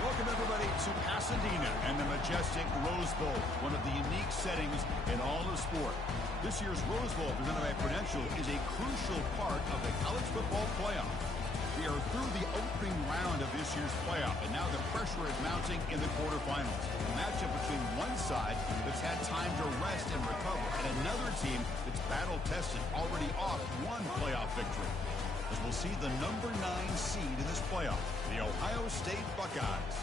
Welcome, everybody, to Pasadena and the majestic Rose Bowl, one of the unique settings in all of sport. This year's Rose Bowl, presented by Prudential, is a crucial part of the college football playoff. We are through the opening round of this year's playoff, and now the pressure is mounting in the quarterfinals. A matchup between one side that's had time to rest and recover, and another team that's battle-tested, already off one playoff victory. As we'll see the number 9 seed in this playoff, the Ohio State Buckeyes,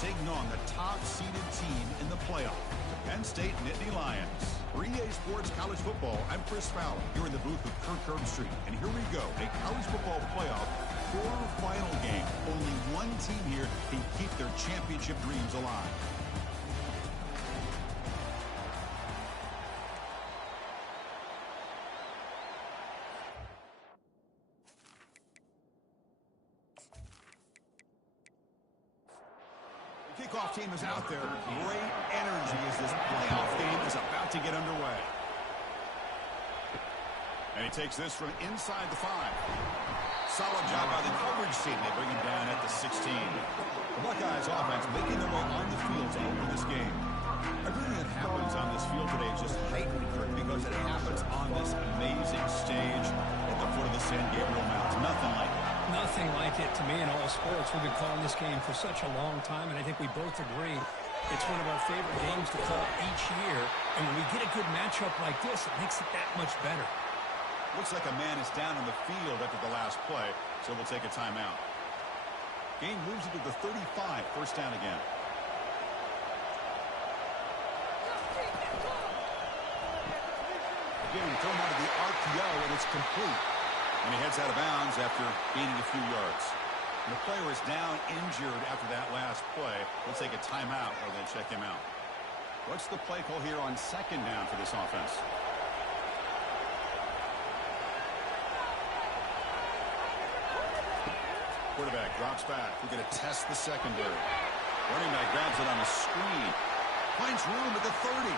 taking on the top-seeded team in the playoff, the Penn State Nittany Lions. For EA Sports College Football, I'm Chris Fowler, here in the booth with Kirk Herbstreit. And here we go, a college football playoff quarterfinal game. Only one team here can keep their championship dreams alive. Kickoff team is out there. Great energy as this playoff game is about to get underway. And he takes this from inside the 5. Solid job by the coverage team. They bring him down at the 16. The Buckeyes offense making their way on the field to open this game. Everything that happens on this field today is just heightened, Kurt, because it happens on this amazing stage at the foot of the San Gabriel Mountains. Nothing like it. Nothing like it to me in all sports. We've been calling this game for such a long time, and I think we both agree it's one of our favorite games to call each year. And when we get a good matchup like this, it makes it that much better. Looks like a man is down on the field after the last play, so we'll take a timeout. Game moves into the 35, first down again. Again, thrown out of the RPO, and it's complete. And he heads out of bounds after gaining a few yards. And the player is down injured after that last play. We'll take a timeout or then check him out. What's the play call here on second down for this offense? Quarterback drops back. We're going to test the secondary. Running back grabs it on the screen. Finds room at the 30.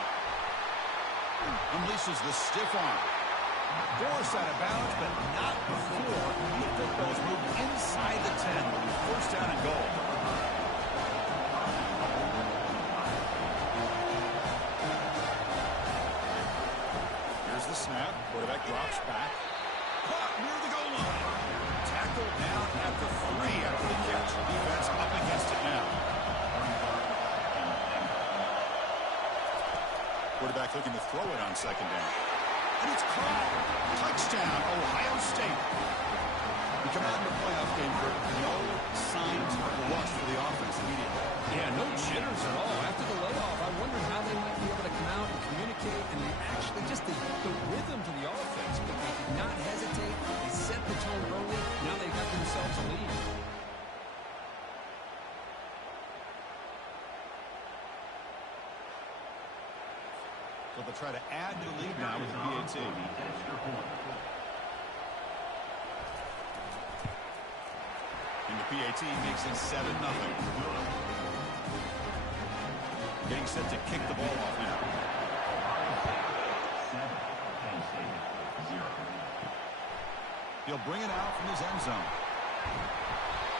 Unleashes the stiff arm. Forced out of bounds, but not before the football's moved inside the 10. First down and goal. Here's the snap. Quarterback drops back. Caught near the goal line. Tackled down at the 3 after the catch. Defense up against it now. Quarterback looking to throw it on second down. And it's caught. Touchdown, Ohio State. We come out in the playoff game for no signs of rust for the offense immediately. Yeah, no jitters at all. After the layoff, I wondered how they might be able to come out and communicate, and they actually just the rhythm to the offense. But they did not hesitate. They set the tone early. Now they've got themselves a lead. So they'll try to add to the lead now with the PAT. And the PAT makes it 7-0. Getting set to kick the ball off now. He'll bring it out from his end zone.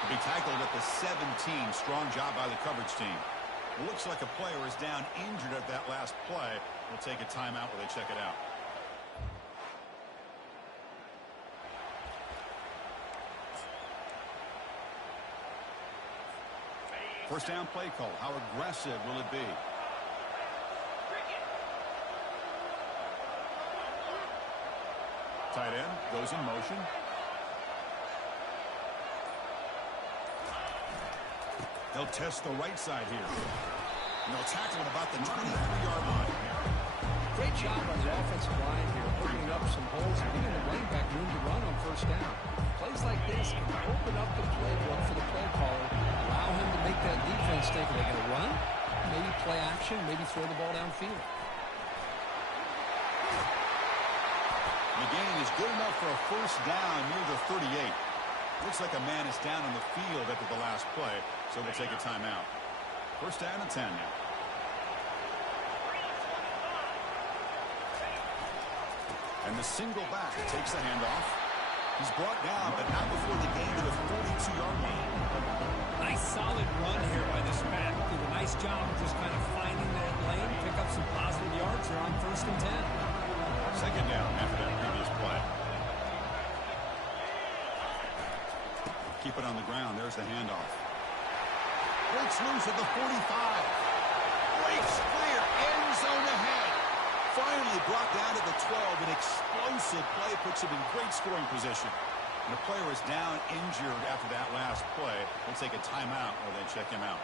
He'll be tackled at the 17. Strong job by the coverage team. Looks like a player is down injured at that last play. We'll take a timeout while they check it out. First down play call. How aggressive will it be? Tight end goes in motion. They'll test the right side here. And they'll tackle at about the 23-yard line. Great job on the offensive line here, opening up some holes and giving the running back room to run on first down. Plays like this can open up the playbook for the play caller, allow him to make that defense think, are they going to run? Maybe play action, maybe throw the ball downfield. The gain is good enough for a first down near the 38. Looks like a man is down on the field after the last play, so we'll take a timeout. First down and 10 now. And the single back takes the handoff. He's brought down, but not before the gain to the 42-yard line. Nice solid run here by this back. Did a nice job of just kind of finding that lane, pick up some positive yards there on 1st and 10. Second down after that previous play. Keep it on the ground. There's the handoff. Breaks loose at the 45. Breaks clear. End zone ahead. Finally brought down to the 12. An explosive play puts him in great scoring position. And the player is down injured after that last play. They'll take a timeout while they check him out.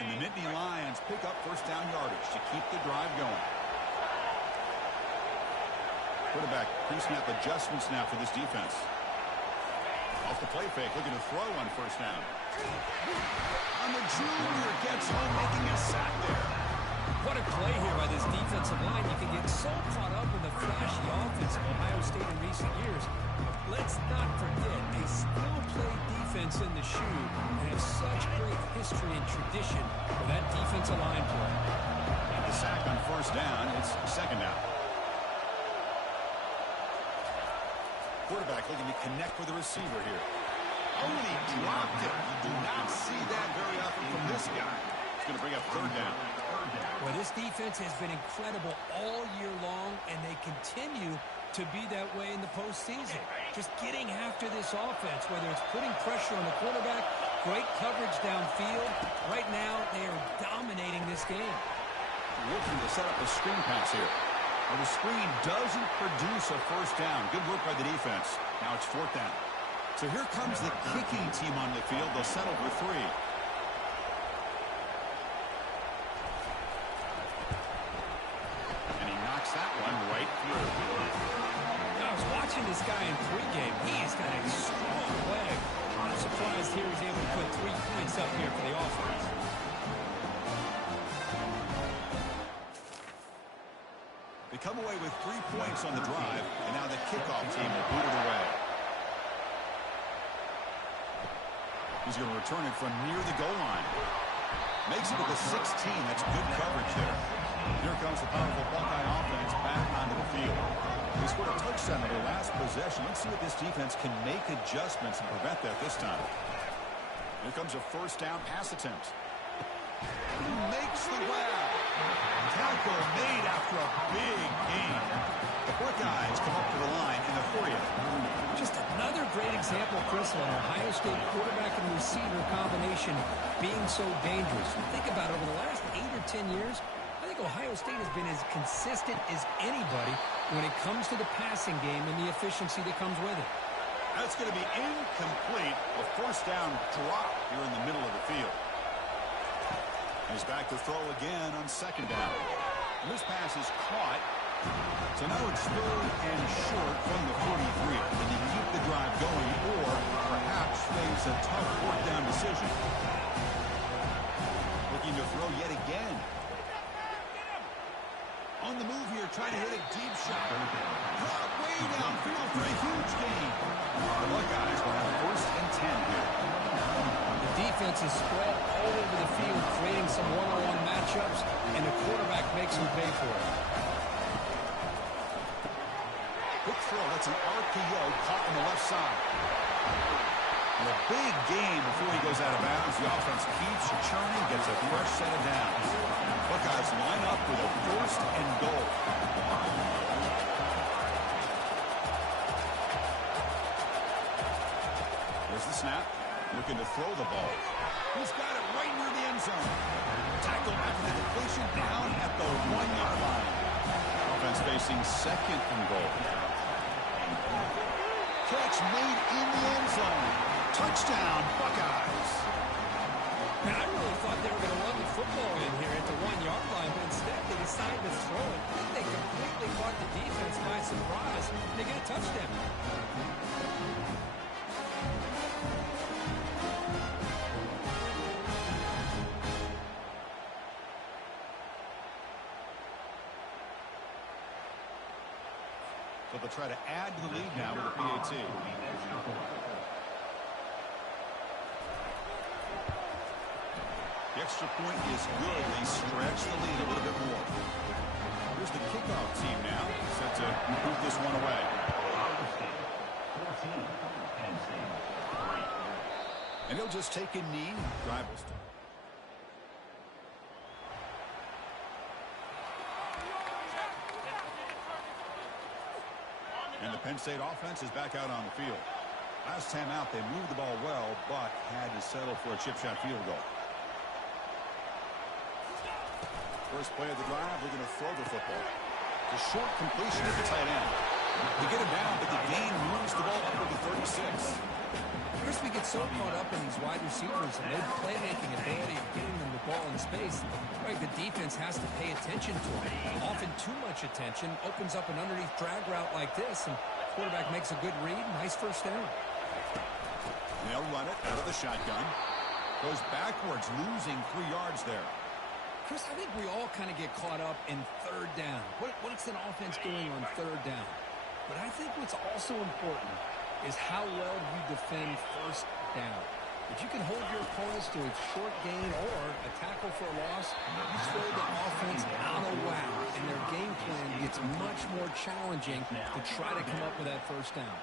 And the Nittany Lions pick up first down yardage to keep the drive going. Quarterback pre-snap adjustments now for this defense. Off the play fake, looking to throw on first down. And the junior gets home, making a sack there. What a play here by this defensive line. You can get so caught up in the flashy offense of Ohio State in recent years. Let's not forget, a skill play defense in the shoe and have such great history and tradition for that defensive line play. And the sack on first down, it's second down. Quarterback looking to connect with the receiver here. Oh, and he dropped it. You do not see that very often from this guy. It's going to bring up third down. Well, this defense has been incredible all year long, and they continue to be that way in the postseason. Just getting after this offense, whether it's putting pressure on the quarterback, great coverage downfield. Right now, they are dominating this game. Looking to set up a screen pass here. Well, the screen doesn't produce a first down. Good work by the defense. Now it's fourth down. So here comes the kicking team on the field. They'll settle for three. And he knocks that one right through. I was watching this guy in pregame. He's got a strong leg. I'm surprised here he's able to put 3 points up here for the offense. They come away with 3 points on the drive, and now the kickoff team will boot it away. He's going to return it from near the goal line. Makes it to the 16. That's good coverage there. Here comes the powerful Buckeye offense back onto the field. They scored a touchdown on their last possession. Let's see if this defense can make adjustments and prevent that this time. Here comes a first down pass attempt. He makes the grab. Tackle made after a big gain. The Buckeyes come up to the line in the 40. Just another great example, Chris, of an Ohio State quarterback and receiver combination being so dangerous. Think about it, over the last 8 or 10 years, I think Ohio State has been as consistent as anybody when it comes to the passing game and the efficiency that comes with it. That's going to be incomplete. A first down drop here in the middle of the field. He's back to throw again on second down. And this pass is caught. So now it's third and short from the 43. Can you keep the drive going or perhaps face a tough fourth down decision? Looking to throw yet again. On the move here, trying to hit a deep shot. Caught way downfield for a huge gain. The Buckeyes will have first and 10 here. The defense is spread all over the field, creating some one-on-one matchups, and the quarterback makes them pay for it. Good throw. That's an RPO caught on the left side. And a big gain before he goes out of bounds. The offense keeps churning, gets a fresh set of downs. Buckeyes line up with a first and goal. Here's the snap. Looking to throw the ball. He's got it right near the end zone. Tackle after the completion down at the 1-yard line. Offense facing second and goal. Catch made in the end zone. Touchdown, Buckeyes. Man, I really thought they were going to run the football in here at the 1-yard line, but instead they decided to throw it. I think they completely caught the defense by surprise, and they get a touchdown. So they'll try to add to the lead now with the PAT. The extra point is good. They stretch the lead a little bit more. Put this one away. And he'll just take a knee. Drive will start. And the Penn State offense is back out on the field. Last time out, they moved the ball well, but had to settle for a chip shot field goal. First play of the drive, we're going to throw the football. The short completion to the tight end. They get him down, but the gain moves the ball up to the 36. Chris, we get so caught up in these wide receivers and their playmaking ability of getting them the ball in space. Right, the defense has to pay attention to it. Often too much attention opens up an underneath drag route like this, and the quarterback makes a good read. Nice first down. They'll run it out of the shotgun. Goes backwards, losing 3 yards there. Chris, I think we all kind of get caught up in third down. What's an offense doing on third down? But I think what's also important is how well you defend first down. If you can hold your opponents to a short gain or a tackle for a loss, you throw the offense out of whack, and their game plan gets much more challenging to try to come up with that first down.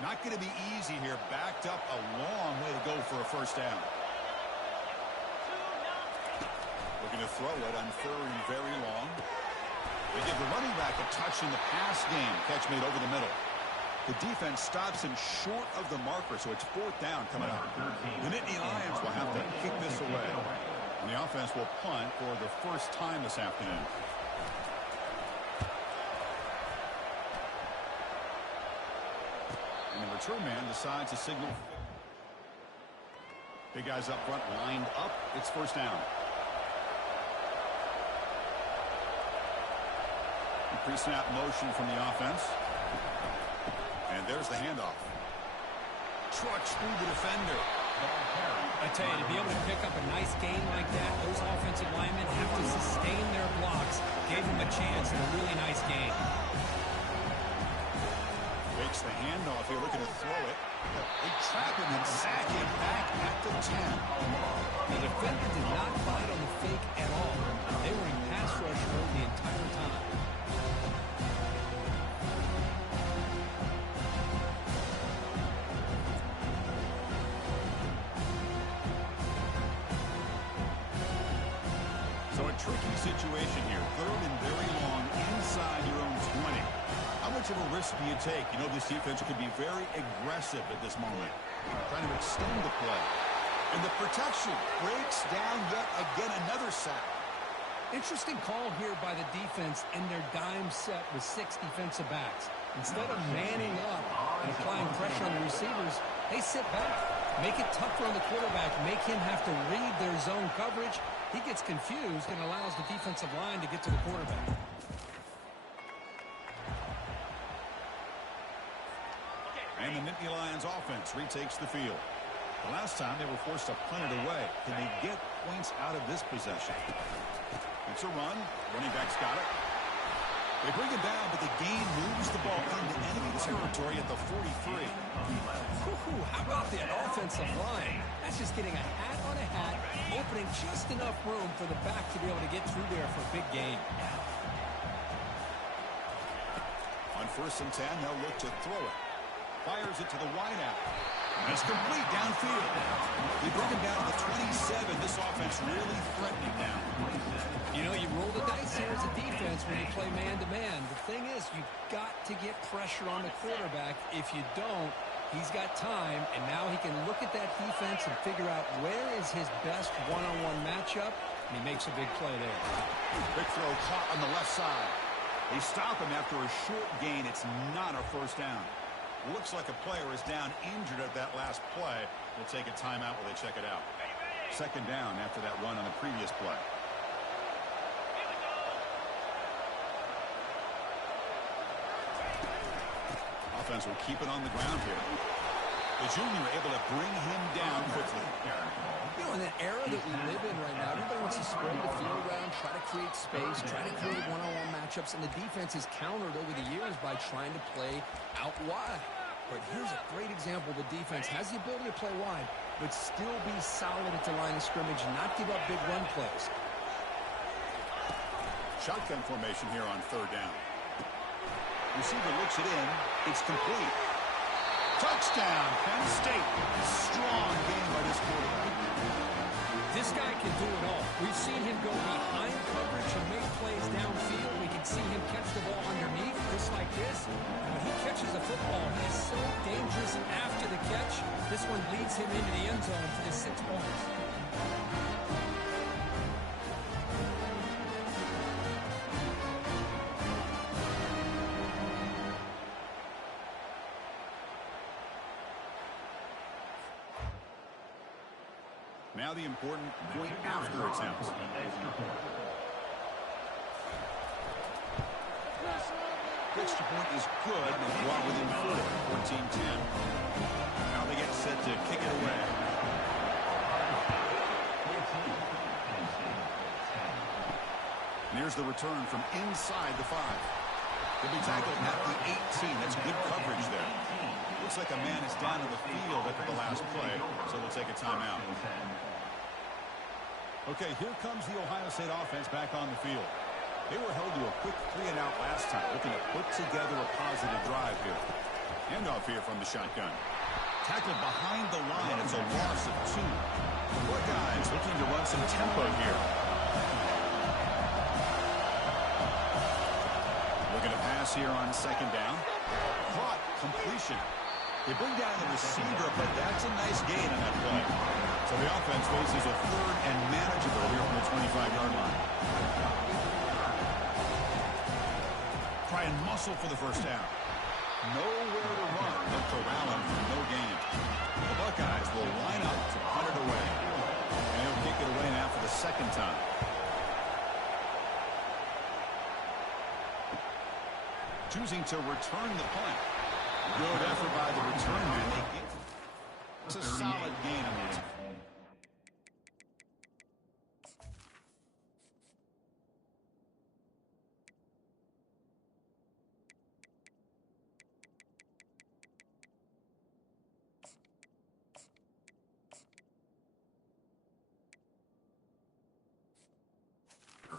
Not going to be easy here. Backed up a long way to go for a first down. Looking to throw it on 3rd and very long. They give the running back a touch in the pass game. Catch made over the middle. The defense stops him short of the marker, so it's 4th down coming up. The Nittany Lions will have to kick this away. And the offense will punt for the first time this afternoon. And the return man decides to signal. Big guys up front lined up. It's first down. Pre-snap motion from the offense. And there's the handoff. Trucks through the defender. I tell you, to be able to pick up a nice gain like that, those offensive linemen have to sustain their blocks. Gave them a chance and a really nice gain. Fakes the handoff here, looking to throw it. They trap him and sack him back at the 10. The defender did not bite on the fake at all. They were in pass rush mode the entire time. So a tricky situation here. 3rd and very long inside your own 20. How much of a risk do you take? You know, this defense could be very aggressive at this moment, trying to extend the play. And the protection breaks down yet again, another sack. Interesting call here by the defense in their dime set with 6 defensive backs. Instead of manning up and applying pressure on the receivers, they sit back, make it tougher on the quarterback, make him have to read their zone coverage. He gets confused and allows the defensive line to get to the quarterback. And the Nittany Lions offense retakes the field. The last time they were forced to punt it away. Can they get points out of this possession? It's a run. Running back's got it. They bring it down, but the gain moves the ball into enemy territory at the 43. How about that offensive line? That's just getting a hat on a hat, opening just enough room for the back to be able to get through there for a big gain. On 1st and 10, they'll look to throw it. Fires it to the wideout. It's complete downfield. They bring him down to the 27. This offense really threatening now. You know, you roll the dice here as a defense when you play man-to-man. The thing is, you've got to get pressure on the quarterback. If you don't, he's got time, and now he can look at that defense and figure out where is his best one-on-one matchup, and he makes a big play there. Big throw caught on the left side. They stop him after a short gain. It's not a first down. Looks like a player is down injured at that last play. We'll take a timeout while they check it out. 2nd down after that run on the previous play. Offense will keep it on the ground here. The junior able to bring him down quickly. You know, in that era that we live in right now, everybody wants to spread the field around, try to create space, try to create one-on-one matchups, and the defense is countered over the years by trying to play out wide. But here's a great example. The defense has the ability to play wide, but still be solid at the line of scrimmage and not give up big run plays. Shotgun formation here on third down. Receiver looks it in. It's complete. Touchdown, Penn State. Strong game by this quarterback. This guy can do it all. We've seen him go behind coverage and make plays downfield. We can see him catch the ball underneath, just like this. And when he catches the football, he's so dangerous after the catch. This one leads him into the end zone for the 6 points. Now the important point after attempts. Extra point is good and brought within 14-10. Now they get set to kick it away. And here's the return from inside the 5. They'll be tackled at the 18. That's good coverage there. Looks like a man is down in the field after the last play, so they'll take a timeout. Okay, here comes the Ohio State offense back on the field. They were held to a quick 3-and-out last time, looking to put together a positive drive here. Handoff here from the shotgun. Tackled behind the line. It's a loss of 2. The Buckeyes looking to run some tempo here. Looking to pass here on second down. Caught, completion. They bring down the receiver, but that's a nice gain on that play. So the offense faces a 3rd and manageable here from the 25-yard line. Try and muscle for the first down. Nowhere to run. They'll corral him for no gain. The Buckeyes will line up to punt it away. And he'll kick it away now for the 2nd time. Choosing to return the punt. Good effort by the return man. It's a solid gain on the attack.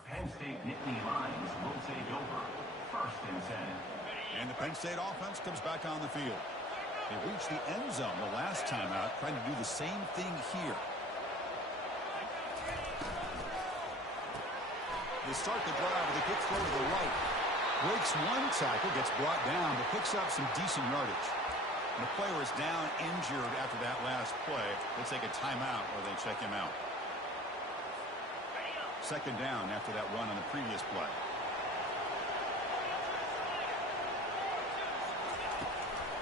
Penn State Nittany Lions will take over. 1st and 10. And the Penn State offense comes back on the field. They reached the end zone the last time out, trying to do the same thing here. They start the drive with a quick throw to the right. Breaks one tackle, gets brought down, but picks up some decent yardage. And the player is down injured after that last play. They'll take a timeout or they check him out. 2nd down after that run on the previous play.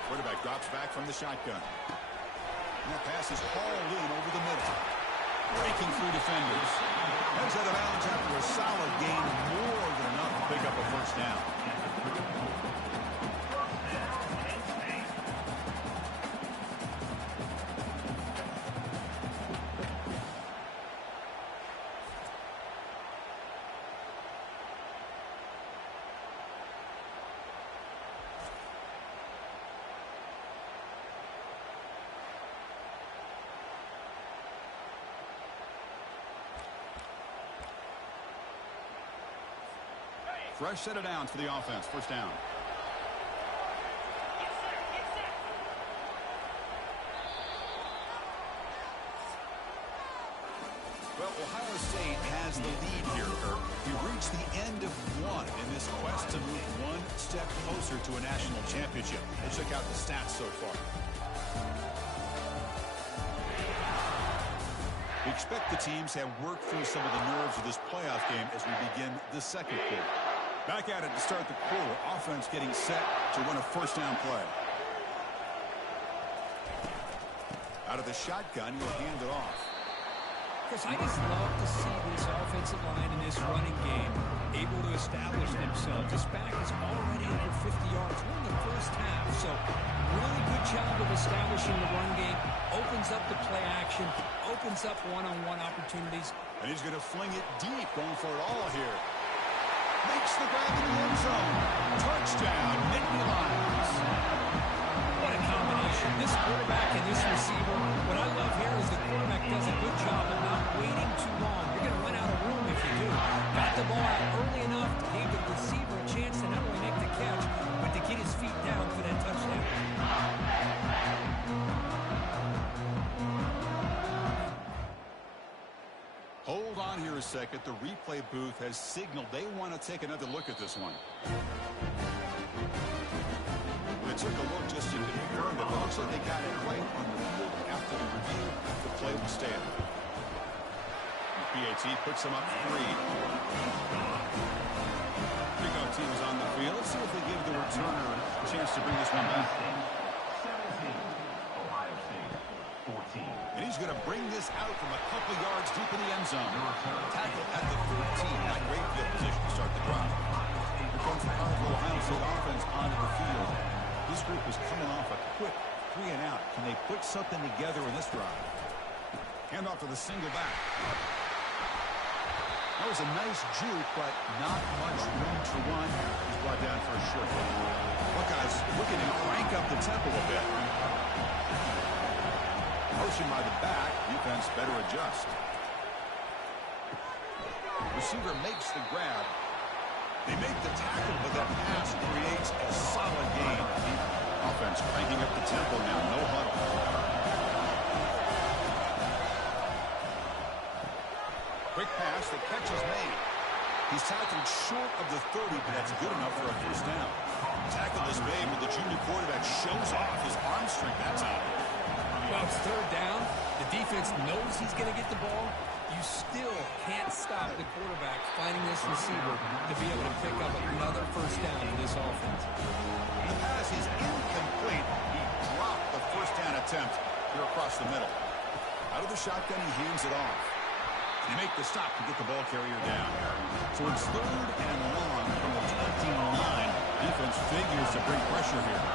Quarterback drops back from the shotgun. And that pass is hauled in over the middle. Breaking through defenders. Heads out of bounds after a solid gain, more than enough to pick up a 1st down. Fresh set of downs for the offense. 1st down. Well, Ohio State has the lead here, Kirk. We reached the end of 1 in this quest to move 1 step closer to a national championship. Let's check out the stats so far. We expect the teams have worked through some of the nerves of this playoff game as we begin the 2nd quarter. Back at it to start the quarter. Offense getting set to run a 1st down play. Out of the shotgun, he'll hand it off. Chris, I just love to see this offensive line in this running game able to establish themselves. This back is already over 50 yards. We're in the 1st half, so really good job of establishing the run game. Opens up the play action, opens up one-on-one opportunities. And he's going to fling it deep, going for it all here. Makes the grab in the end zone. Touchdown, Nittany Lions. What a combination. This quarterback and this receiver, what I love here is the on here a second. The replay booth has signaled they want to take another look at this one. They took a look just to confirm that it looks like they got it right on the field. After the review, the play will stand. PAT puts them up 3. Pickoff team is on the field. Let's see if they give the returner a chance to bring this one back. 17, Ohio State, 14. And he's going to bring this out from a couple yards deep in the end zone. Tackle at the 13. Not great field position to start the drive. Here comes the powerful Ohio State offense onto the field. This group is coming off a quick 3 and out. Can they put something together in this drive? Hand off to the single back. That was a nice juke, but not much room to run. He's brought down for a short one. Buckeyes looking to crank up the tempo a bit. Motion by the back. Defense better adjust. Receiver makes the grab. They make the tackle, but that pass creates a solid gain. Offense cranking up the tempo now. No huddle. Quick pass, the catch is made. He's tackled short of the 30, but that's good enough for a first down. Tackle is made, but the junior quarterback shows off his arm strength that time. Well, it's third down. The defense knows he's going to get the ball. You still can't stop the quarterback finding this receiver to be able to pick up another first down in this offense. The pass is incomplete. He dropped the first down attempt here across the middle. Out of the shotgun, he hands it off. They make the stop to get the ball carrier down. So it's 3rd and long from the 29. Defense figures to bring pressure here.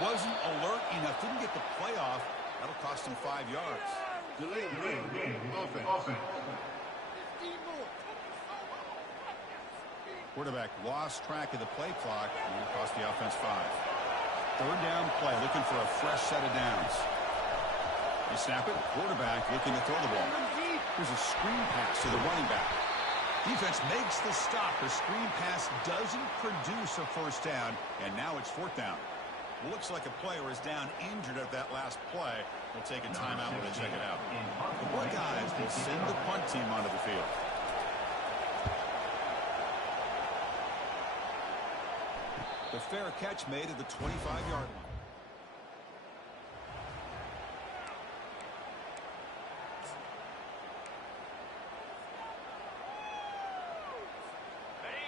Wasn't alert enough. Didn't get the play off. That'll cost him 5 yards. Delay game. Offense. Quarterback lost track of the play clock, and it cost the offense 5. 3rd down play, looking for a fresh set of downs. They snap it. Quarterback looking to throw the ball. Here's a screen pass to the running back. Defense makes the stop. The screen pass doesn't produce a first down, and now it's 4th down. Looks like a player is down injured at that last play. We'll take a timeout when they check it out. The Buckeyes will send the punt team onto the field. The fair catch made at the 25-yard line.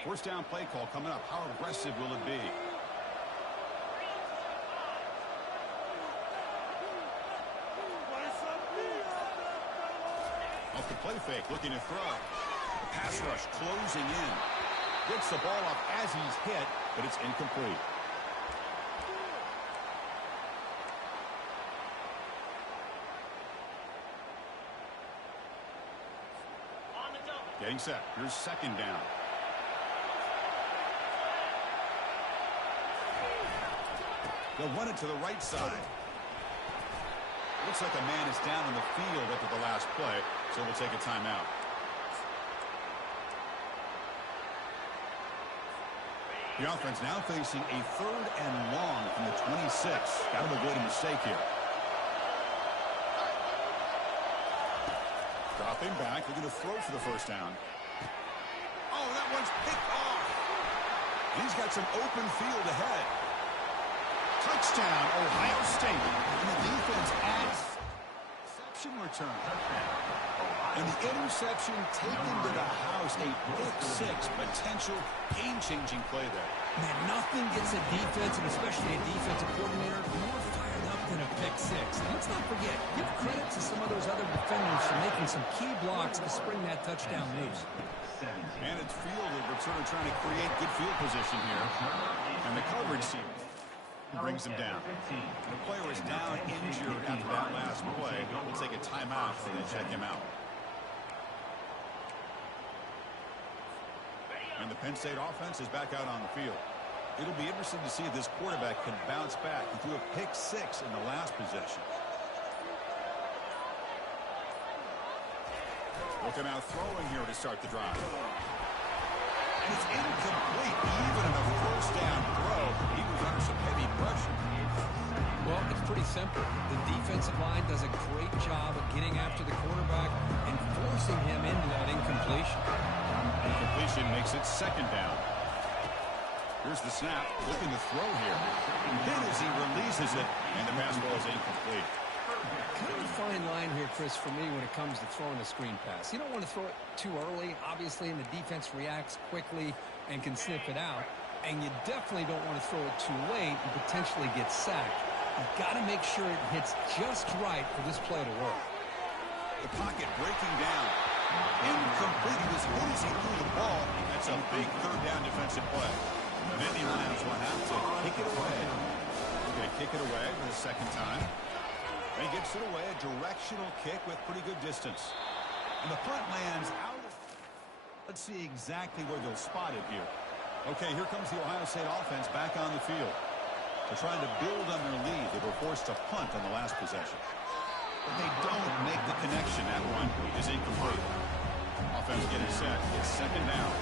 First down play call coming up. How aggressive will it be? Off the play fake, looking to throw. The pass rush closing in. Gets the ball up as he's hit, but it's incomplete. Getting set. Here's 2nd down. They'll run it to the right side. Looks like a man is down on the field after the last play, so we'll take a timeout. The offense now facing a 3rd and long from the 26. Got to avoid a mistake here. Dropping back, looking to throw for the first down. Oh, that one's picked off. He's got some open field ahead. Touchdown, Ohio State. And the defense adds interception return. And the interception taken to the house. A pick 6 potential game-changing play there. Man, nothing gets a defense, and especially a defensive coordinator, more fired up than a pick 6. And let's not forget, give credit to some of those other defenders for making some key blocks to spring that touchdown news. And it's field. The returner trying to create good field position here. And the coverage seems. Brings him down. The player is down injured after that last play. We'll take a timeout and then check him out. And the Penn State offense is back out on the field. It'll be interesting to see if this quarterback can bounce back. He threw a pick 6 in the last possession. Looking out throwing here to start the drive. And it's incomplete. Even in the first down throw, he was under some heavy pressure. Well, it's pretty simple. The defensive line does a great job of getting after the quarterback and forcing him into that incompletion. Incompletion makes it second down. Here's the snap. Looking to throw here. And then as he releases it, and the pass ball is incomplete. Kind of a fine line here, Chris, for me when it comes to throwing a screen pass. You don't want to throw it too early, obviously, and the defense reacts quickly and can sniff it out. And you definitely don't want to throw it too late and potentially get sacked. You've got to make sure it hits just right for this play to work. The pocket breaking down. Incomplete. He was good as he threw the ball. That's a big third down defensive play. And then the Lions will have to kick it away. They're going to kick it away for the second time. And he gets it away, a directional kick with pretty good distance. And the punt lands out. Let's see exactly where they'll spot it here. Okay, here comes the Ohio State offense back on the field. They're trying to build on their lead. They were forced to punt on the last possession. But they don't make the connection. That one is incomplete. Offense getting set. It's second down.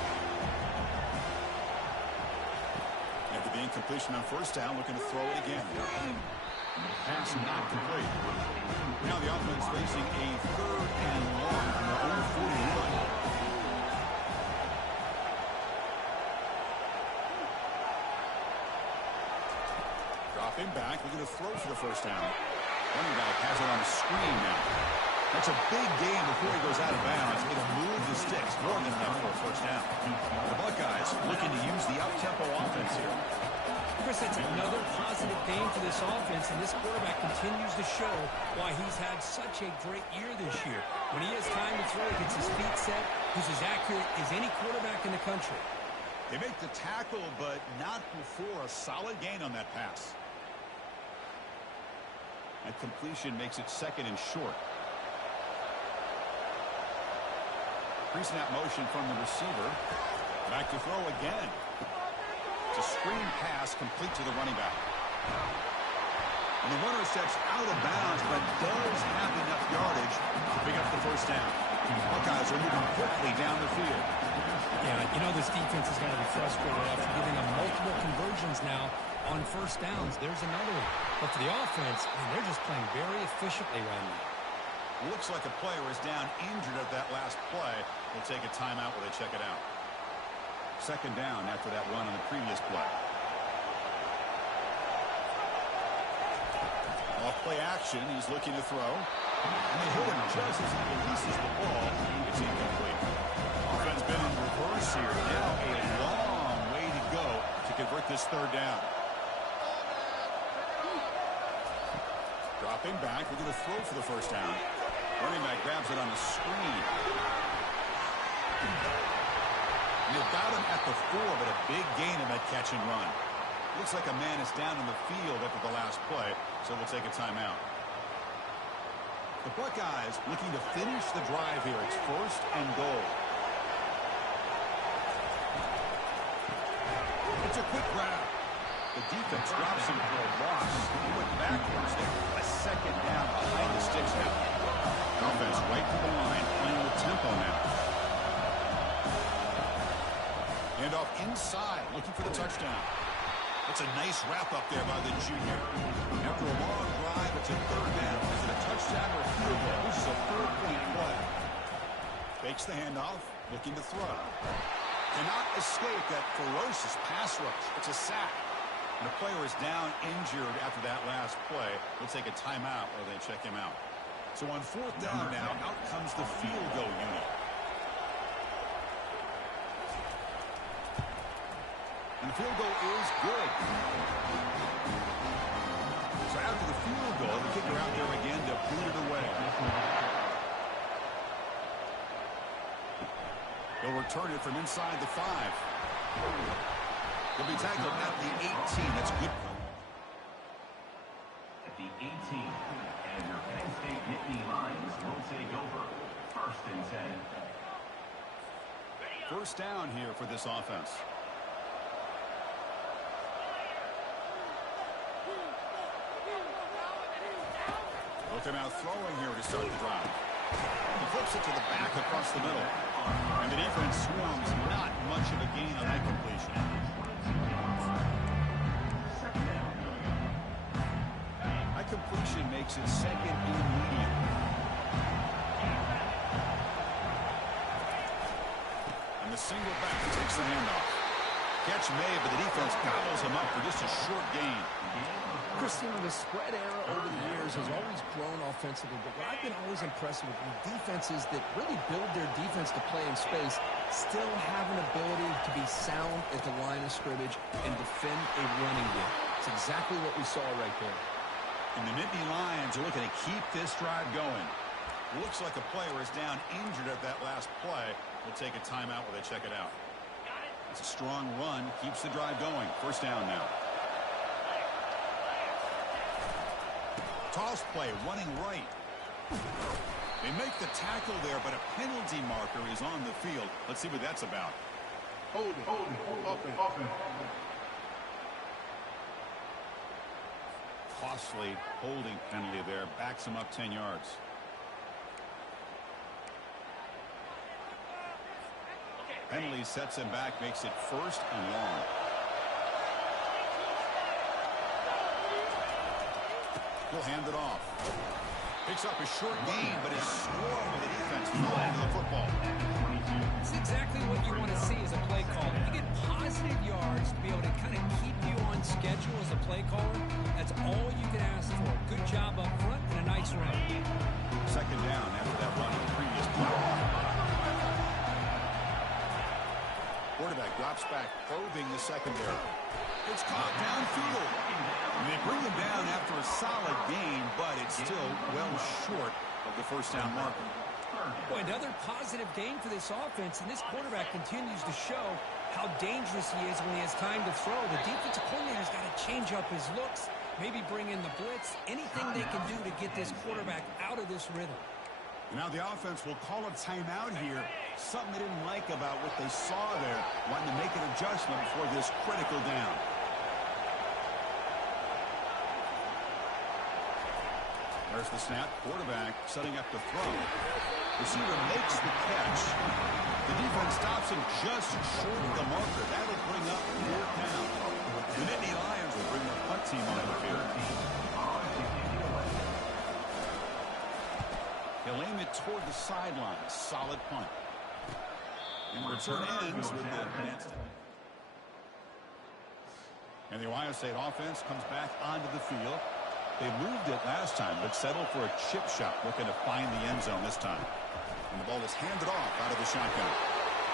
After the incompletion on first down, looking to throw it again. Pass not complete. Now the offense facing a third and long on their own 41. Dropping back, looking to throw for the first down. Running back has it on a screen now. That's a big gain before he goes out of bounds. It'll move the sticks more than enough for a first down. The Buckeyes looking to use the up-tempo offense here. Chris, that's another positive game for this offense, and this quarterback continues to show why he's had such a great year this year. When he has time to throw, he gets his feet set. He's as accurate as any quarterback in the country. They make the tackle, but not before a solid gain on that pass. That completion makes it second and short. Pre-snap motion from the receiver. Back to throw again. It's a screen pass complete to the running back. And the runner steps out of bounds, but does have enough yardage to pick up the first down. Buckeyes are moving quickly down the field. Yeah, you know this defense is going to be frustrated after giving them multiple conversions now on first downs. There's another one. But for the offense, man, they're just playing very efficiently right now. Looks like a player is down injured at that last play. We'll take a timeout while they check it out. Second down after that run on the previous play. Off play action, he's looking to throw. And they hit him just as he releases the ball. It's incomplete. Offense been in reverse here. Now a long way to go to convert this third down. Dropping back, we're going to throw for the first down. Running back grabs it on the screen. And they've got him at the 4, but a big gain in that catch and run. Looks like a man is down in the field after the last play, so we'll take a timeout. The Buckeyes looking to finish the drive here. It's first and goal. It's a quick grab. The defense drops him for a loss. He went backwards there. A second down behind the sticks now. Offense right to the line, playing with tempo now. Hand off inside, looking for the touchdown. It's a nice wrap-up there by the junior. After a long drive, it's a third down. Is it a touchdown or a field goal? This is a third-point play. Fakes the handoff, looking to throw. Cannot escape that ferocious pass rush. It's a sack. And the player is down injured after that last play. We'll take a timeout while they check him out. So on fourth down now, out comes the field goal unit. And the field goal is good. So after the field goal, the kicker out there again to boot it away. He'll return it from inside the 5. He'll be tackled at the 18. That's good. the 18. And your Penn State Nittany Lions will take over. 1st and 10. First down here for this offense. Looking out throwing here to start the drive. He flips it to the back across the middle. And the defense swarms. Not much of a gain on that completion. That completion makes it 2nd and medium. And the single back takes the handoff. Catch made, but the defense gobbles him up for just a short gain. Christine, the spread era over the years has always grown offensively, but what I've been always impressed with defenses that really build their defense to play in space still have an ability to be sound at the line of scrimmage and defend a running game. It's exactly what we saw right there. And the Nittany Lions are looking to keep this drive going. Looks like a player is down injured at that last play. We'll take a timeout while they check it out. It's a strong run, keeps the drive going. First down now. Toss play, running right. They make the tackle there, but a penalty marker is on the field. Let's see what that's about. Hold it. Costly holding penalty there. Backs him up 10 yards. Penalty sets him back, makes it 1st and long. He'll hand it off. Picks up a short gain, but is swarmed with the defense flying to the football. It's exactly what you want to see as a play caller. You get positive yards to be able to kind of keep you on schedule as a play caller. That's all you can ask for. Good job up front and a nice run. 2nd down after that run on the previous play. Quarterback drops back, probing the secondary. It's caught downfield. And they bring him down after a solid gain, but it's still well short of the first down marker. Boy, another positive gain for this offense, and this quarterback continues to show how dangerous he is when he has time to throw. The defensive coordinator's got to change up his looks, maybe bring in the blitz, anything they can do to get this quarterback out of this rhythm. Now the offense will call a timeout here. Something they didn't like about what they saw there, wanting to make an adjustment before this critical down. There's the snap. Quarterback setting up the throw. Receiver makes the catch. The defense stops him just short of the marker. That'll bring up 4th down. The Nittany Lions will bring their punt team on the field. He'll aim it toward the sideline. Solid punt. And the return ends with the Dynasty. And the Ohio State offense comes back onto the field. They moved it last time, but settled for a chip shot, looking to find the end zone this time. And the ball is handed off out of the shotgun.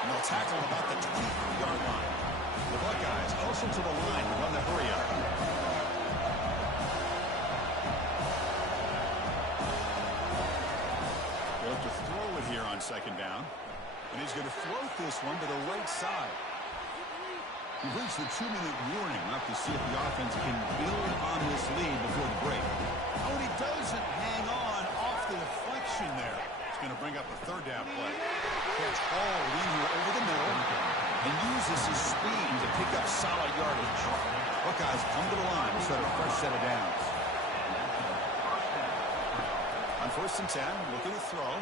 And they'll tackle about the 23-yard line. The Buckeyes also to the line to run the hurry up. They'll have to throw it here on 2nd down. And he's going to float this one to the right side. We've reached the 2-minute warning. We'll have to see if the offense can build on this lead before the break. Oh, and he doesn't hang on off the deflection there. It's going to bring up a 3rd down play. Catch hauled in here over the middle and uses his speed to pick up solid yardage. Buckeyes come to the line to start a fresh set of downs. On 1st and 10, looking to throw.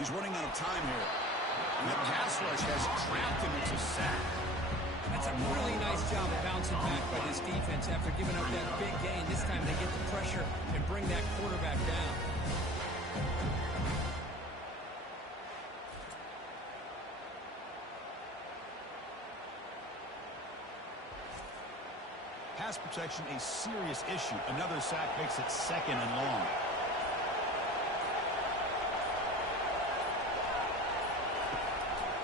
He's running out of time here. And the pass rush has trapped him into sack. That's a really nice job of bouncing back by this defense after giving up that big gain. This time they get the pressure and bring that quarterback down. Pass protection a serious issue. Another sack makes it 2nd and long.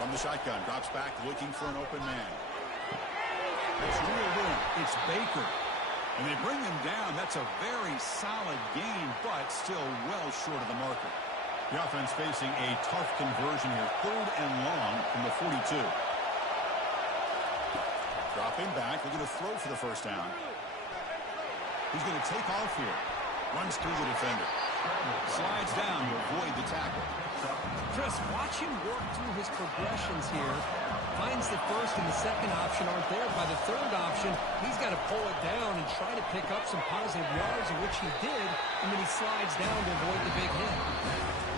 From the shotgun, drops back looking for an open man. There's real room. It's Baker. And they bring him down. That's a very solid gain, but still well short of the marker. The offense facing a tough conversion here. 3rd and long from the 42. Dropping back, looking to throw for the first down. He's going to take off here. Runs through the defender. Slides down to avoid the tackle. Chris, watch him work through his progressions here. Finds the first and the second option aren't there. By the third option, he's got to pull it down and try to pick up some positive yards, in which he did, and then he slides down to avoid the big hit.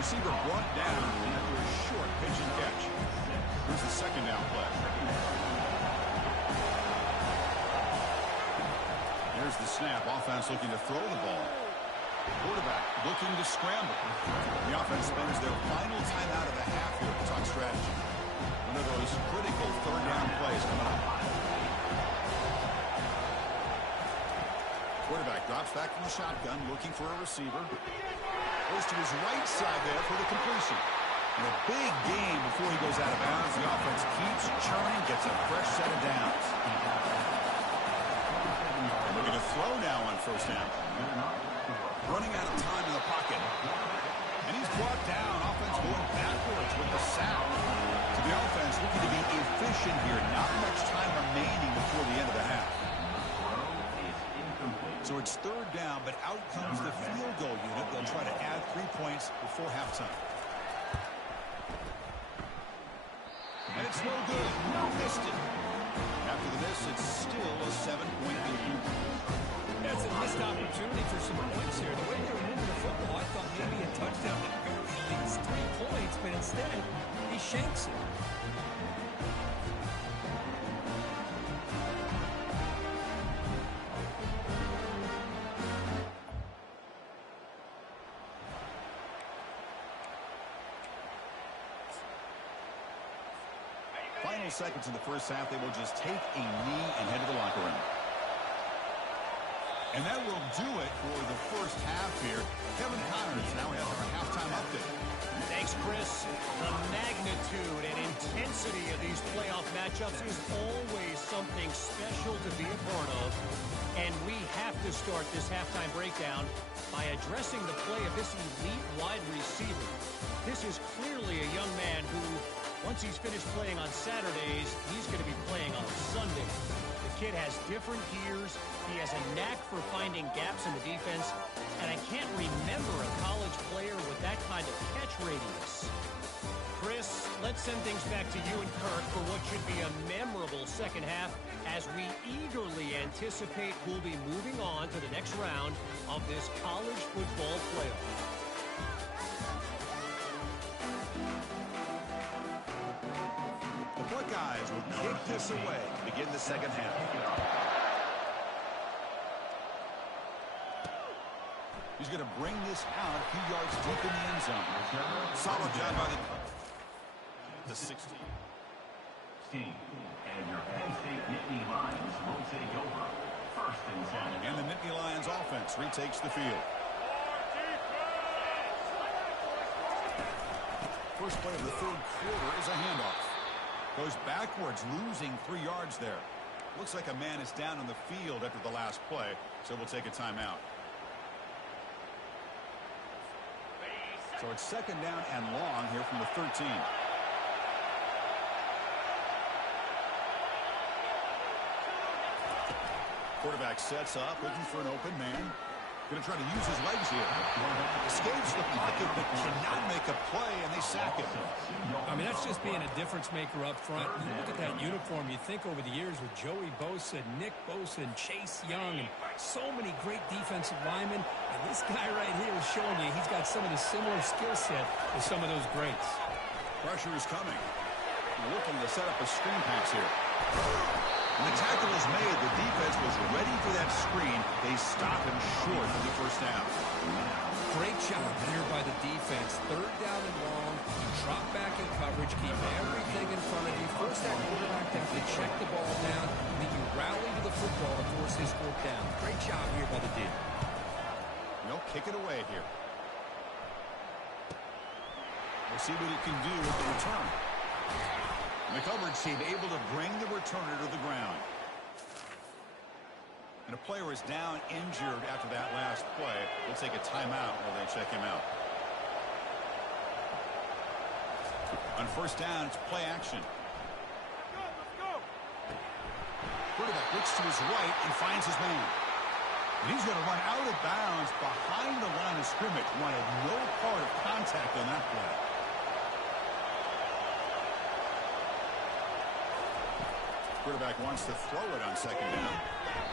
Receiver brought down after a short pitch and catch. Here's the second down play. Here's the snap. Offense looking to throw the ball. Quarterback looking to scramble. The offense spends their final timeout of the half here to talk strategy. One of those critical third down plays coming up. Quarterback drops back from the shotgun, looking for a receiver. Goes to his right side there for the completion. And a big gain before he goes out of bounds. The offense keeps churning, gets a fresh set of downs. Looking to throw now on first down. Running out of time in the pocket. And he's brought down. Offense going backwards with the sack. So the offense looking to be efficient here. Not much time remaining before the end of the half. So it's third down, but out comes the field goal unit. They'll try to add 3 points before halftime. And it's no good. Missed it. After the miss, it's still a 7-point lead. That's a missed opportunity for some points here. The way they were moving the football, I thought maybe a touchdown would go at least 3 points, but instead, he shanks it. Final seconds in the first half, they will just take a knee and head to the locker room. And that will do it for the first half here. Kevin Connors now has our halftime update. Thanks, Chris. The magnitude and intensity of these playoff matchups is always something special to be a part of. And we have to start this halftime breakdown by addressing the play of this elite wide receiver. This is clearly a young man who, once he's finished playing on Saturdays, he's going to be playing on Sunday. The kid has different gears. He has a knack for finding gaps in the defense. And I can't remember a college player with that kind of catch radius. Chris, let's send things back to you and Kirk for what should be a memorable second half as we eagerly anticipate who'll be moving on to the next round of this college football playoff. The Buckeyes will kick this away to begin the second half. He's going to bring this out a few yards deep in the end zone. Solid job by the 16. And your Penn State Nittany Lions will take over. First and 10. And the Nittany Lions offense retakes the field. First play of the third quarter is a handoff. Goes backwards, losing 3 yards there. Looks like a man is down on the field after the last play, so we'll take a timeout. So it's second down and long here from the 13. Quarterback sets up, looking for an open man. Going to try to use his legs here. Escapes the pocket, but cannot make a play, and they sack him. I mean, that's just being a difference maker up front. You look at that uniform, you think over the years with Joey Bosa, Nick Bosa, and Chase Young, and so many great defensive linemen. And this guy right here is showing you he's got some of the similar skill set as some of those greats. Pressure is coming. Looking to set up a screen pass here. When the tackle is made, the defense was ready for that screen. They stop him short of the first down. Great job here by the defense. Third down and long. You drop back in coverage, keep everything in front of you. Force that quarterback to have to check the ball down, and then you rally to the football and force his fourth down. Great job here by the D. No, kick it away here. We'll see what he can do with the return. The coverage team able to bring the returner to the ground. And a player is down injured after that last play. We'll take a timeout while they check him out. On first down, it's play action. Let's go. Quarterback looks to his right and finds his man. And he's going to run out of bounds behind scrimmage wanted no part of contact on that play. Quarterback wants to throw it on second down.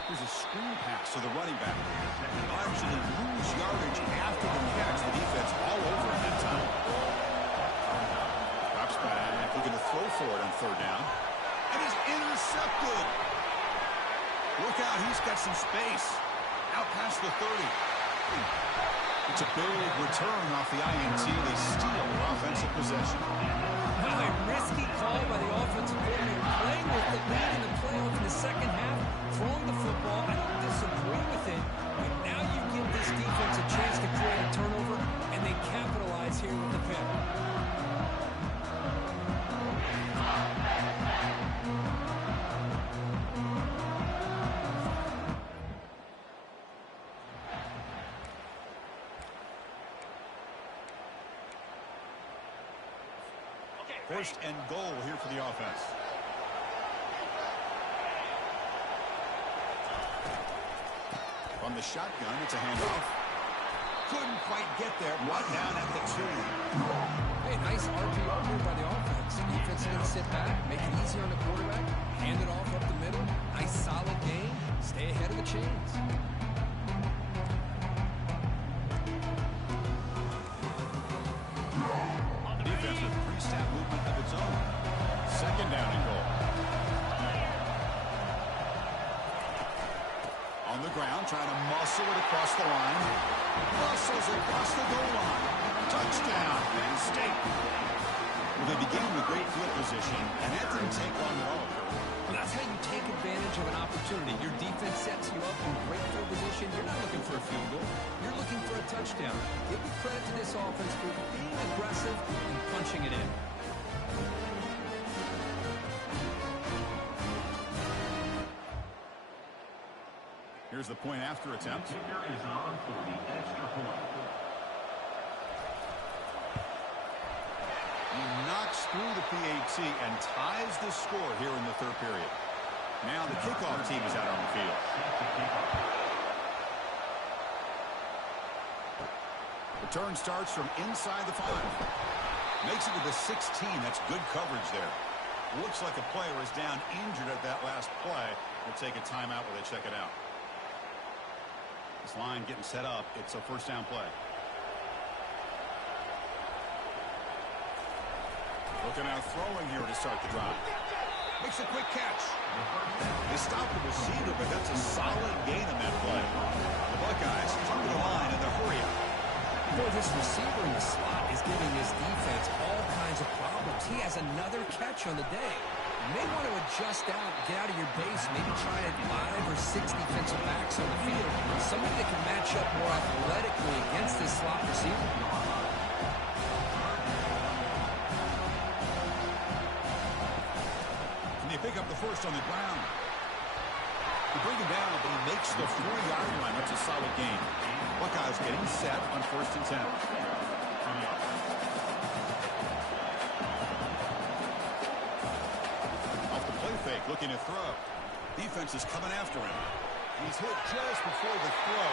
Here's a screen pass to the running back. They'll actually lose yardage after the catch. The defense all over him that time. Drops back. Looking to throw for it on third down. And he's intercepted. Look out. He's got some space. Out past the 30. It's a big return off the INT. They steal their offensive possession. A risky call by the offensive coordinator, playing with the lead in the playoff in the second half, throwing the football. I don't disagree with it, but now you give this defense a chance to create a turnover, and they capitalize here with the pick. First and goal here for the offense. From the shotgun, it's a handoff. Couldn't quite get there. Right down at the 2. Hey, nice RPO here by the offense. The defense is going to sit back, make it easy on the quarterback, hand it off up the middle. Nice solid game. Stay ahead of the chains. Defense with pre-snap movement of its own. Second down and goal. On the ground, trying to muscle it across the line. Muscles across the goal line. Touchdown, Penn State. Well, they began with great field position, and that didn't take long at all. Well, that's how you take advantage of an opportunity. Your defense sets you up in great field position. You're not looking for a field goal. You're looking for a touchdown. Give the credit to this offense for being aggressive and punching it in. Here's the point after attempt. Kicker is on for the extra point. He knocks through the PAT and ties the score here in the third period. Now the kickoff team is out on the field. Return starts from inside the 5. Makes it to the 16. That's good coverage there. Looks like a player is down injured at that last play. We'll take a timeout while they check it out. This line getting set up. It's a first down play. Looking out throwing here to start the drive. Makes a quick catch. They stop the receiver, but that's a solid gain on that play. The Buckeyes come to the line in the hurry up. Boy, this receiver in the slot is giving his defense all kinds of problems. He has another catch on the day. You may want to adjust out, get out of your base, maybe try at 5 or 6 defensive backs on the field. Somebody that can match up more athletically against this slot receiver. Can they pick up the first on the ground? They bring him down, but he makes the 4-yard line. That's a solid gain. Buckeyes getting set on first and 10. Off the play fake, looking to throw. Defense is coming after him. He's hit just before the throw.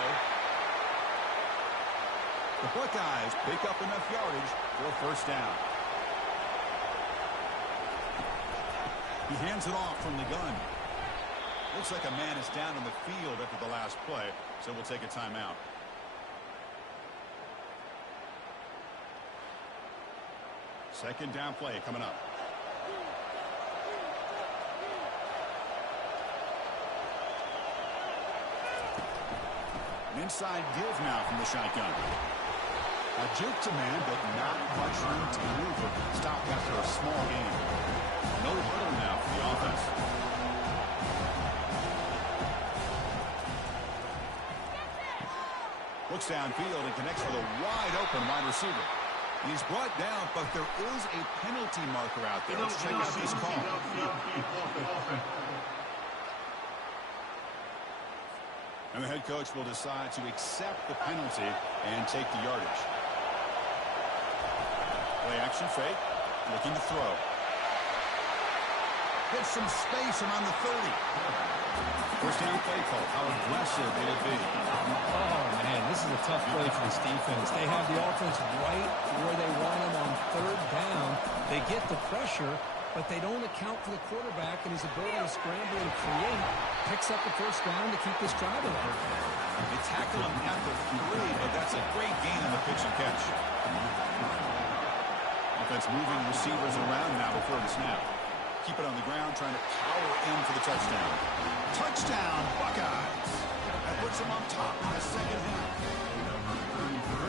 The Buckeyes pick up enough yardage for a first down. He hands it off from the gun. Looks like a man is down in the field after the last play, so we'll take a timeout. Second down play coming up. An inside give now from the shotgun. A juke to man, but not much room to maneuver. Stop after a small gain. No huddle now for the offense. Looks downfield and connects with a wide-open wide receiver. He's brought down, but there is a penalty marker out there. Let's check out this call. And the head coach will decide to accept the penalty and take the yardage. Play action fake, looking to throw. Gets some space around the 30. First down play call. How aggressive will it be? Oh, man, this is a tough play for this defense. They have the offense right where they want them on third down. They get the pressure, but they don't account for the quarterback and his ability to scramble and create. Picks up the first down to keep this drive alive. They tackle him at the 3, but that's a great gain on the pitch and catch. Offense moving receivers around now before the snap. Keep it on the ground, trying to power in for the touchdown. Touchdown, Buckeyes! That puts them on top in the second half.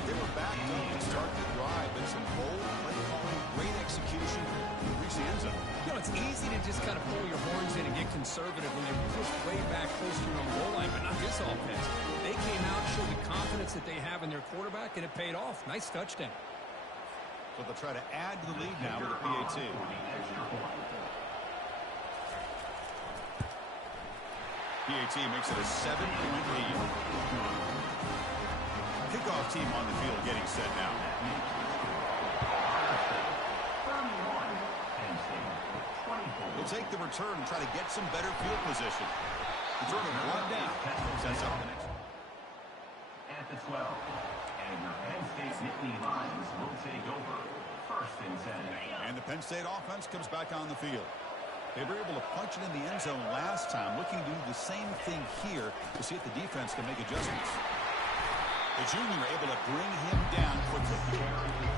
They were backed up to start the drive, but some bold play calling, great execution, and reach the end zone. You know, it's easy to just kind of pull your horns in and get conservative when you're pushed way back close to your own goal line, but not this offense. They came out, showed the confidence that they have in their quarterback, and it paid off. Nice touchdown. So they'll try to add to the lead now with the PAT. PAT makes it a 7-point lead. Kickoff team on the field getting set now. We'll take the return and try to get some better field position. Return of 1 down. Sets up the next one. At the 12. And your Penn State Nittany Lions will take over. First and 10. And the Penn State offense comes back on the field. They were able to punch it in the end zone last time, looking to do the same thing here to see if the defense can make adjustments. The junior able to bring him down quickly.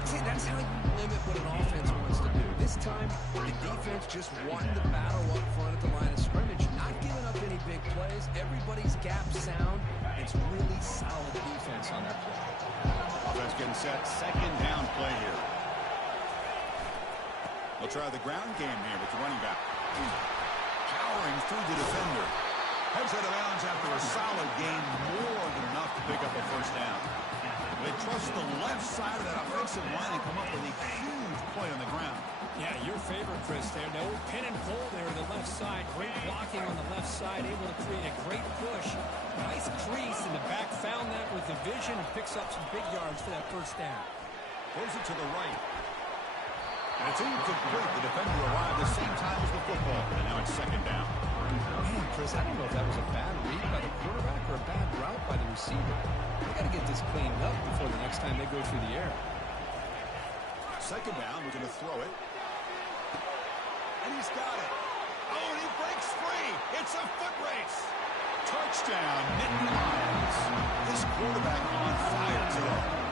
See, that's how you limit what an offense wants to do. This time, the defense just won the battle up front at the line of scrimmage, not giving up any big plays. Everybody's gap sound. It's really solid defense on that play. Offense getting set. Second down play here. They'll try the ground game here with the running back. Powering through the defender. Heads out of bounds after a solid gain, more than enough to pick up a first down. They trust the left side of that offensive line and come up with a huge play on the ground. Yeah, your favorite, Chris, there. No pin and pull there on the left side. Great blocking on the left side, able to create a great push. Nice crease, and the back found that with the vision and picks up some big yards for that first down. Throws it to the right. And it's incomplete. The defender arrived the same time as the football. And now it's second down. Man, Chris, I don't know if that was a bad read by the quarterback or a bad route by the receiver. They got to get this cleaned up before the next time they go through the air. Second down, we're going to throw it. And he's got it. Oh, and he breaks free. It's a foot race. Touchdown, Nittany Lions. This quarterback on fire today.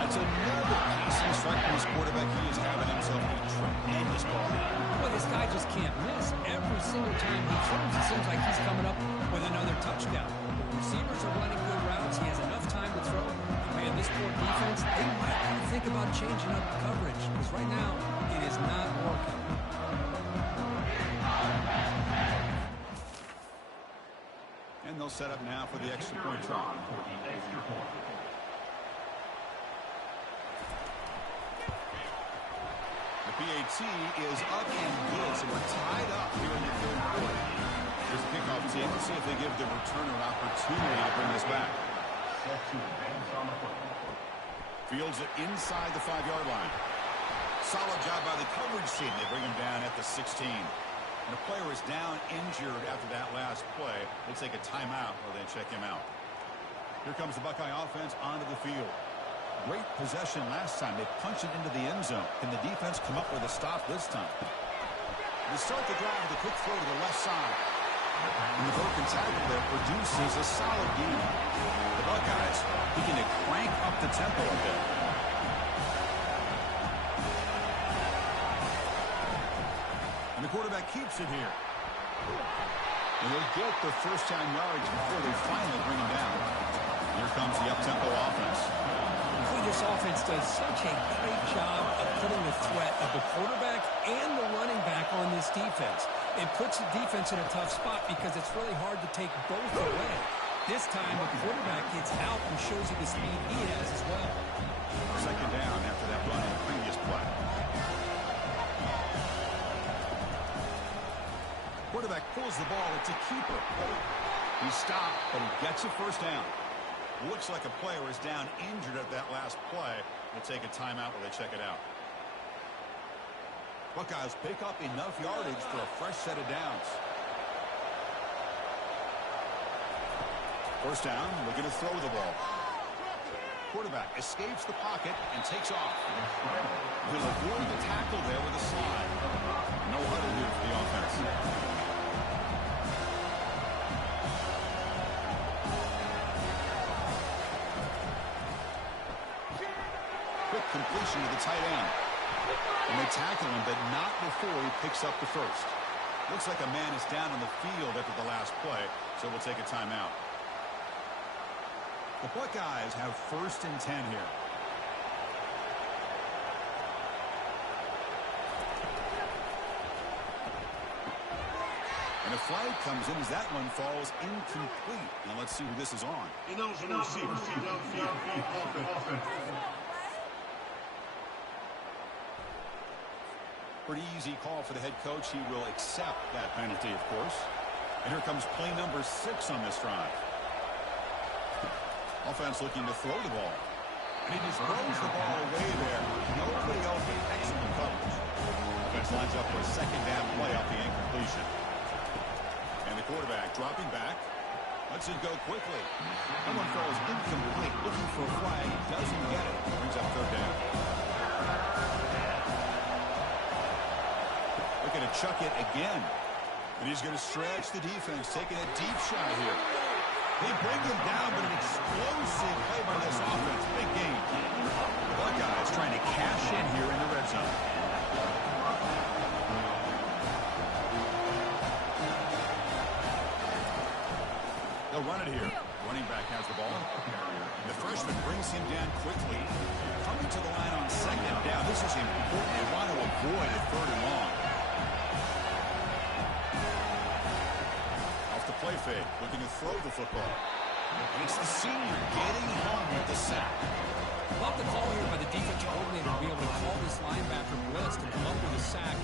That's another passing strike from this quarterback. He is having himself a tremendous ball. Well, this guy just can't miss. Every single time he throws, it seems like he's coming up with another touchdown. The receivers are running good routes. He has enough time to throw. Man, this poor defense, they might want to think about changing up coverage, because right now it is not working. And they'll set up now for the extra point try. The PAT is up and good, so we're tied up here in the third quarter. Here's the kickoff team. Let's see if they give the returner an opportunity to bring this back. Fields it inside the 5-yard line. Solid job by the coverage team. They bring him down at the 16. And the player is down injured after that last play. They take a timeout while they check him out. Here comes the Buckeye offense onto the field. Great possession last time. They punched it into the end zone. Can the defense come up with a stop this time? They start the drive with a quick throw to the left side. And the broken tackle there produces a solid gain. The Buckeyes begin to crank up the tempo a bit. And the quarterback keeps it here. And they'll get the first down yards before they finally bring him down. Here comes the up-tempo offense. This offense does such a great job of putting the threat of the quarterback and the running back on this defense. It puts the defense in a tough spot because it's really hard to take both away. This time, the quarterback gets out and shows you the speed he has as well. Second down after that run in the previous play. Quarterback pulls the ball. It's a keeper. He stopped, but he gets a first down. Looks like a player is down injured at that last play. We'll take a timeout while they check it out. Buckeyes pick up enough yardage for a fresh set of downs. First down, looking to throw the ball. quarterback escapes the pocket and takes off. He'll avoid the tackle there with a slide. No huddle here for the offense. Quick completion to the tight end. And they tackle him, but not before he picks up the first. Looks like a man is down on the field after the last play, so we'll take a timeout. The Buckeyes have 1st and 10 here. And a flag comes in as that one falls incomplete. Now let's see who this is on. Pretty easy call for the head coach. He will accept that penalty, of course. And here comes play number 6 on this drive. Offense looking to throw the ball. And he just throws the ball away there. Nobody open. Excellent coverage. Offense lines up for a 2nd down play off the incompletion. And the quarterback dropping back. Lets it go quickly. That one falls incomplete. Looking for a flag. Doesn't get it. Brings up 3rd down. Looking to chuck it again. And he's going to stretch the defense. Taking a deep shot here. They bring him down, but an explosive play by this offense. Big game. The Buckeyes trying to cash in here in the red zone. They'll run it here. Running back has the ball. The freshman brings him down quickly. Coming to the line on 2nd down. This is important. They want to avoid a 3rd and long. Play fake, looking to throw the football. And it's the senior getting home with the sack. Love the call here by the defensive coordinator to be able to call this linebacker blitz to come up with a sack.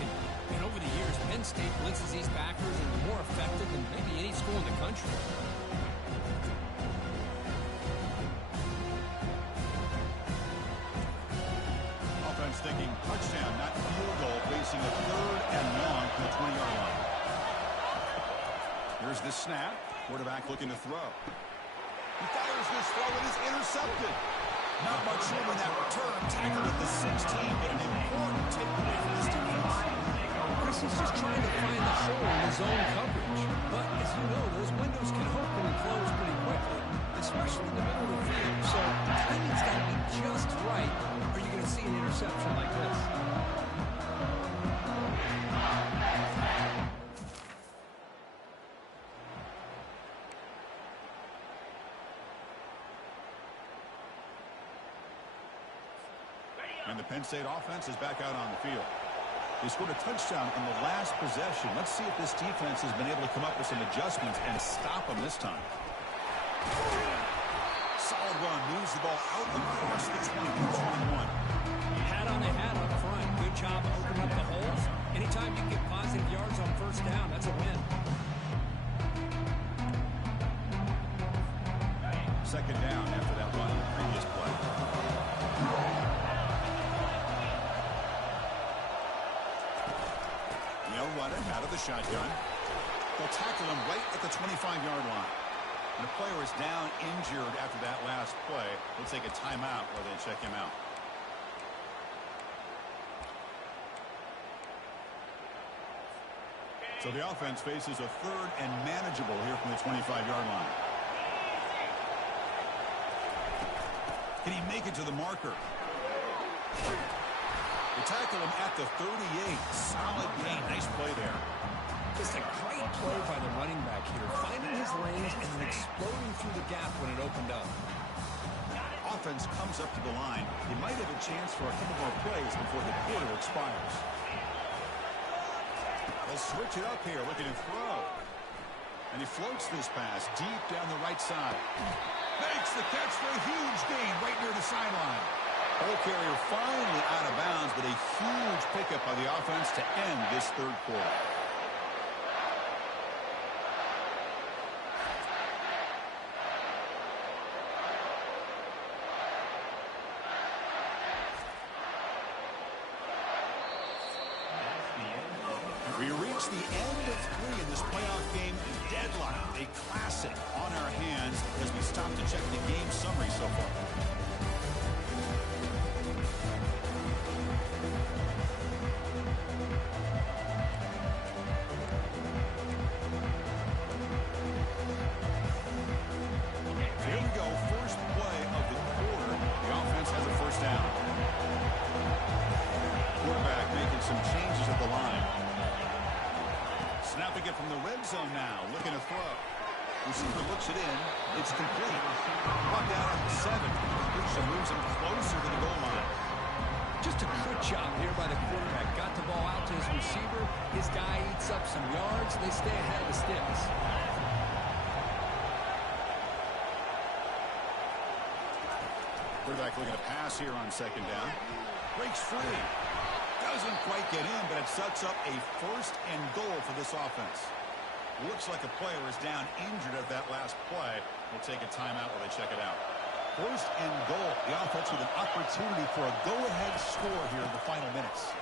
And over the years, Penn State blitzes these backers and they're more effective than maybe any school in the country. Offense thinking touchdown, not field goal, facing a 3rd and long from the 20-yard line. Here's the snap. Quarterback looking to throw. He fires this throw and is intercepted. Not much room in that return. Tackled at the 16, but an important takeaway for this defense. Chris is just trying to find the hole in his own coverage. But as you know, those windows can open and close pretty quickly, especially in the middle of the field. So timing's got to be just right, or you're going to see an interception like this. And the Penn State offense is back out on the field. They scored a touchdown on the last possession. Let's see if this defense has been able to come up with some adjustments and stop them this time. Solid run. Moves the ball out across the 20-21. Hat on the hat up front. Good job opening up the holes. Anytime you get positive yards on 1st down, that's a win. 2nd down after that run on the previous play. They'll run it out of the shotgun. They'll tackle him right at the 25-yard line. And the player is down injured after that last play. They'll take a timeout while they check him out. So the offense faces a 3rd and manageable here from the 25-yard line. Can he make it to the marker? They tackle him at the 38. Solid gain. Nice play there. Just a great play by the running back here. Finding his lanes and then exploding through the gap when it opened up. Offense comes up to the line. They might have a chance for a couple more plays before the quarter expires. They'll switch it up here, looking to throw. And he floats this pass deep down the right side. Makes the catch for a huge gain right near the sideline. Ball carrier finally out of bounds, but a huge pickup by the offense to end this 3rd quarter. We reach the end of 3 in this playoff game. Deadline, a classic on our hands as we stop to check the game summary so far. zone now, looking to throw. Receiver looks it in. It's complete. Brought down at the 7. Which moves him closer to the goal line. Just a good job here by the quarterback. Got the ball out to his receiver. His guy eats up some yards. They stay ahead of the sticks. Quarterback looking to pass here on second down. Breaks free. Doesn't quite get in, but it sets up a 1st and goal for this offense. Looks like a player is down injured at that last play. We'll take a timeout while they check it out. 1st and goal. The offense with an opportunity for a go-ahead score here in the final minutes.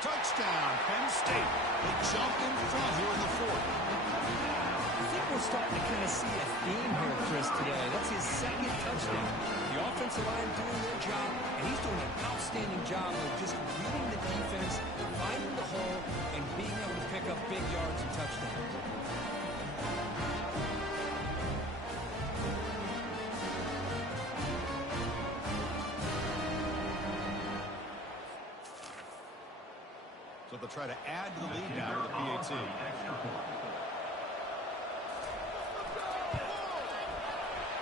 Touchdown, Penn State. They jump in front here in the 4th. I think we're starting to kind of see a theme here, Chris, today. That's his 2nd touchdown. The offensive line doing their job, and he's doing an outstanding job of just reading the defense, finding the hole, and being able to pick up big yards and touchdowns. So they'll try to add to the lead now with the PAT.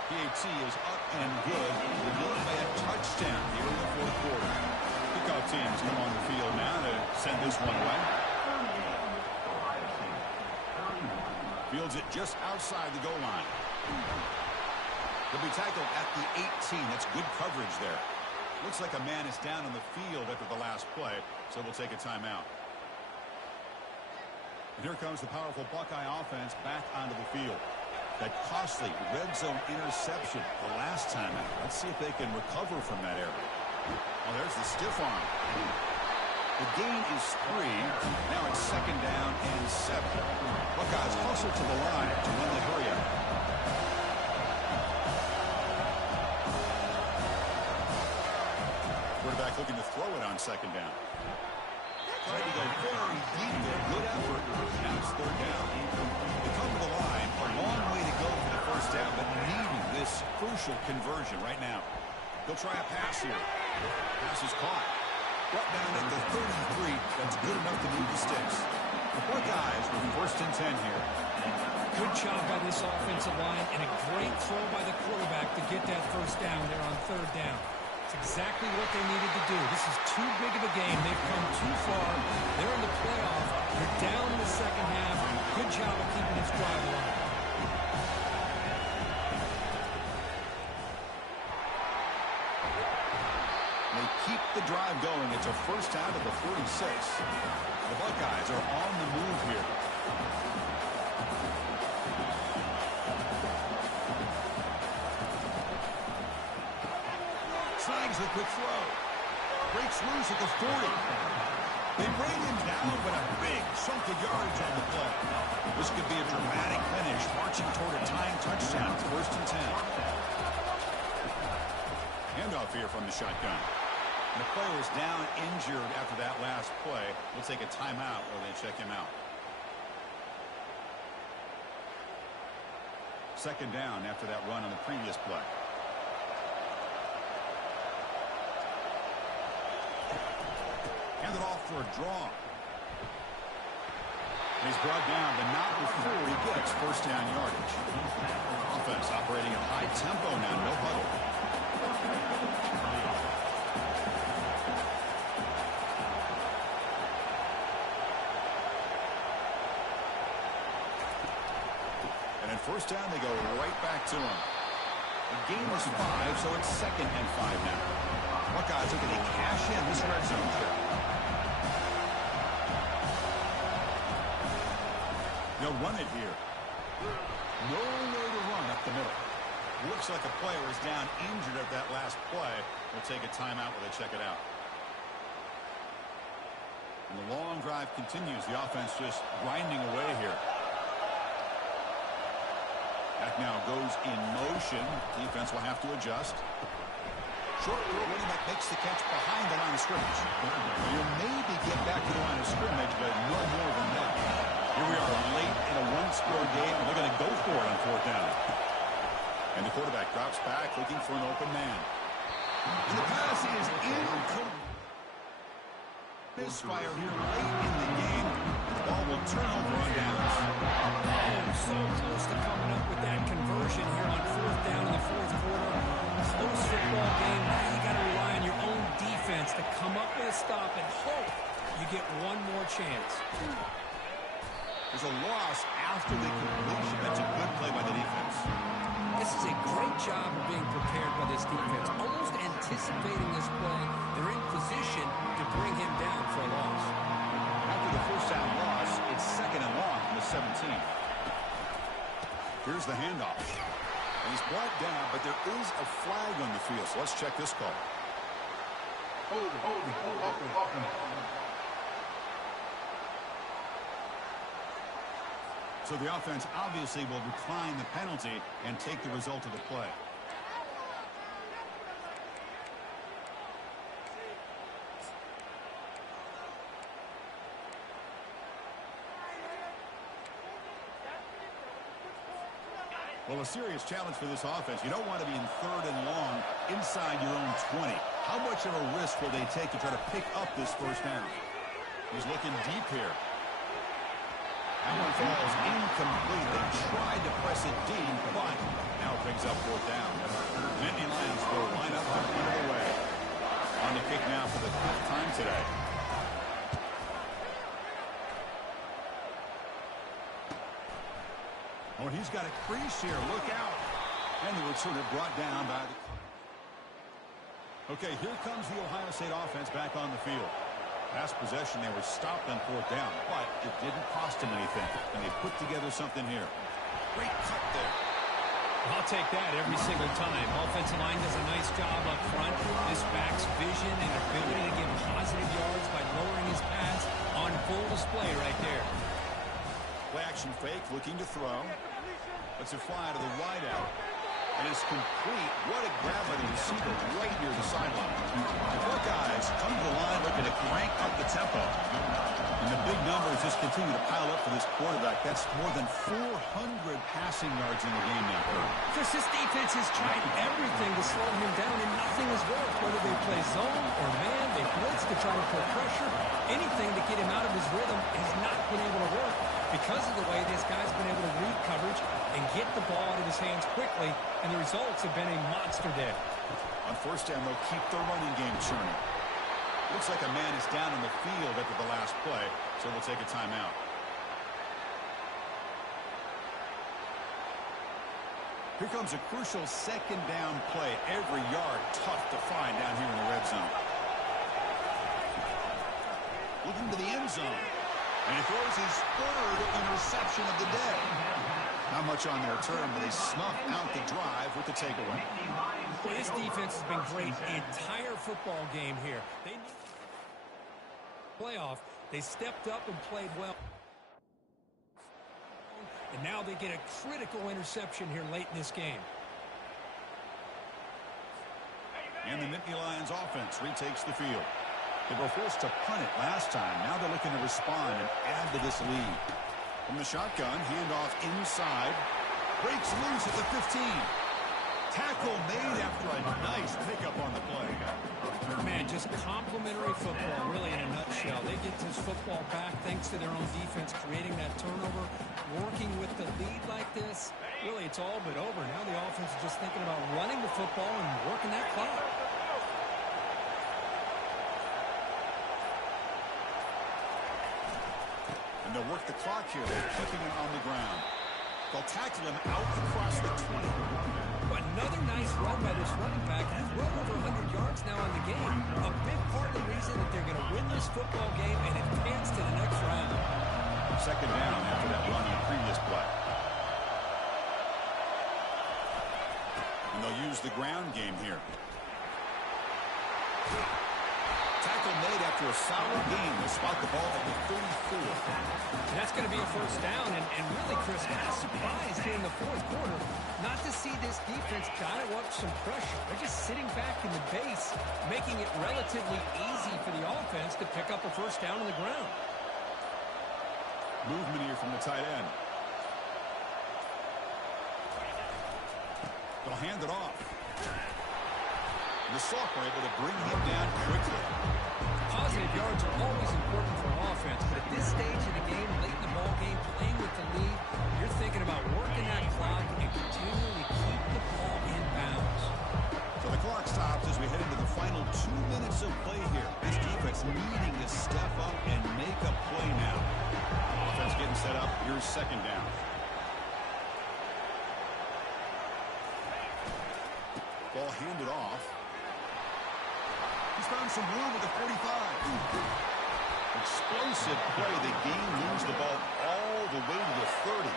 PAT is up and good. The lead by a touchdown here in the 4th quarter. Kickoff teams come on the field now to send this one away. Fields it just outside the goal line. They'll be tackled at the 18. That's good coverage there. Looks like a man is down on the field after the last play, so we'll take a timeout. And here comes the powerful Buckeye offense back onto the field. That costly red zone interception the last time out. Let's see if they can recover from that error. Well, there's the stiff arm. The gain is 3. Now it's 2nd down and 7. Buckeyes hustle to the line to win the hurry up. Quarterback looking to throw it on 2nd down. Tried to go very deep there. Good effort. Now it's 3rd down. They come to the line. A long way to go for the 1st down, but needing this crucial conversion right now. They'll try a pass here. Pass is caught. Brought down at the 33. That's good enough to move the sticks. The Buckeyes with 1st and 10 here. Good job by this offensive line and a great throw by the quarterback to get that 1st down there on 3rd down. It's exactly what they needed to do. This is too big of a game. They've come too far. They're in the playoff. They're down in the 2nd half. Good job of keeping this drive alive. They keep the drive going. It's a 1st out of the 46. The Buckeyes are on the move here. Slides the quick throw. Breaks loose at the 40. They bring him down, but a big chunk of yards on the play. This could be a dramatic finish, marching toward a tying touchdown. It's 1st and 10. Handoff here from the shotgun. And the player is down injured after that last play. We'll take a timeout while they check him out. 2nd down after that run on the previous play. Handed off for a draw. He's brought down, but not before he gets 1st down yardage. Offense operating at high tempo now, no huddle. And at 1st down, they go right back to him. The game is 5, so it's 2nd and 5 now. Buckeyes looking to cash in this red zone trip. They'll run it here. Nowhere to run up the middle. Looks like a player is down injured at that last play. We'll take a timeout while they check it out. And the long drive continues. The offense just grinding away here. Back now goes in motion. Defense will have to adjust. Short throw, running back makes the catch behind the line of scrimmage. You'll maybe get back to the line of scrimmage, but no more than that. Here we are late in a one-score game, and they're going to go for it on 4th down. And the quarterback drops back, looking for an open man. And the pass is incomplete. Misfire here late in the game. The ball will turn over on downs. Oh, so close to coming up with that conversion here on fourth down in the fourth quarter. Close football game. Now you got to rely on your own defense to come up with a stop and hope you get one more chance. There's a loss after the completion. That's a good play by the defense. This is a great job of being prepared by this defense. Almost anticipating this play. They're in position to bring him down for a loss. After the first down loss, it's second and long from the 17. Here's the handoff. And he's brought down, but there is a flag on the field. So let's check this call. Hold. So the offense obviously will decline the penalty and take the result of the play. Well, a serious challenge for this offense. You don't want to be in third and long inside your own 20. How much of a risk will they take to try to pick up this first down? He's looking deep here. That one falls incomplete. They tried to press it deep, but now it brings up fourth down. Nittany Lions will line up to punt it away. On the kick now for the fifth time today. Oh, he's got a crease here. Look out. And the returner brought down by the... Okay, here comes the Ohio State offense back on the field. Last possession, they were stopped on fourth down, but it didn't cost them anything. And they put together something here. Great cut there. I'll take that every single time. Offensive line does a nice job up front. This back's vision and ability to get positive yards by lowering his pads on full display right there. Play action fake, looking to throw. Let's it fly to the wide out. And it's complete. What a grab by the receiver right near the sideline. The Buckeyes come to the line looking to crank up the tempo. And the big numbers just continue to pile up for this quarterback. That's more than 400 passing yards in the game now. Chris, this defense has tried everything to slow him down, and nothing has worked. Whether they play zone or man, they blitz to try to put pressure. Anything to get him out of his rhythm has not been able to work because of the way this guy's been able to read coverage and get the ball out of his hands quickly, and the results have been a monster day. On first down, they'll keep the running game churning. Looks like a man is down in the field after the last play, so we'll take a timeout. Here comes a crucial second down play. Every yard tough to find down here in the red zone. Looking to the end zone. And he throws his third interception of the day. Not much on their turn, but they snuff out the drive with the takeaway. Well, this defense has been great the entire football game here. They playoff. They stepped up and played well. And now they get a critical interception here late in this game. And the Nittany Lions offense retakes the field. They were forced to punt it last time. Now they're looking to respond and add to this lead. From the shotgun, handoff inside. Breaks loose at the 15. Tackle made after a nice pickup on the play. Man, just complimentary football, really in a nutshell. They get this football back thanks to their own defense, creating that turnover, working with the lead like this. Really, it's all but over. Now the offense is just thinking about running the football and working that clock. And they'll work the clock here. They're keeping him on the ground. They'll tackle him out across the 20. Another nice run by this running back. He's well over 100 yards now in the game. A big part of the reason that they're going to win this football game and advance to the next round. Second down after that run on the previous play. And they'll use the ground game here. Tackle made after a solid game. They spot the ball at the 34. And that's going to be a first down. And really, Chris, kind of surprised here in the fourth quarter not to see this defense dial up some pressure. They're just sitting back in the base, making it relatively easy for the offense to pick up a first down on the ground. Movement here from the tight end. They'll hand it off. And the Sophomore able to bring him down quickly. Positive yards are always important for offense, but at this stage of the game, late in the ball game, playing with the lead, you're thinking about working that clock and continuing to keep the ball in bounds. So the clock stops as we head into the final 2 minutes of play here. This defense needing to step up and make a play now. Offense getting set up. Here's second down. Ball handed off. He's found some room at the 45. Explosive play. The game moves the ball all the way to the 30.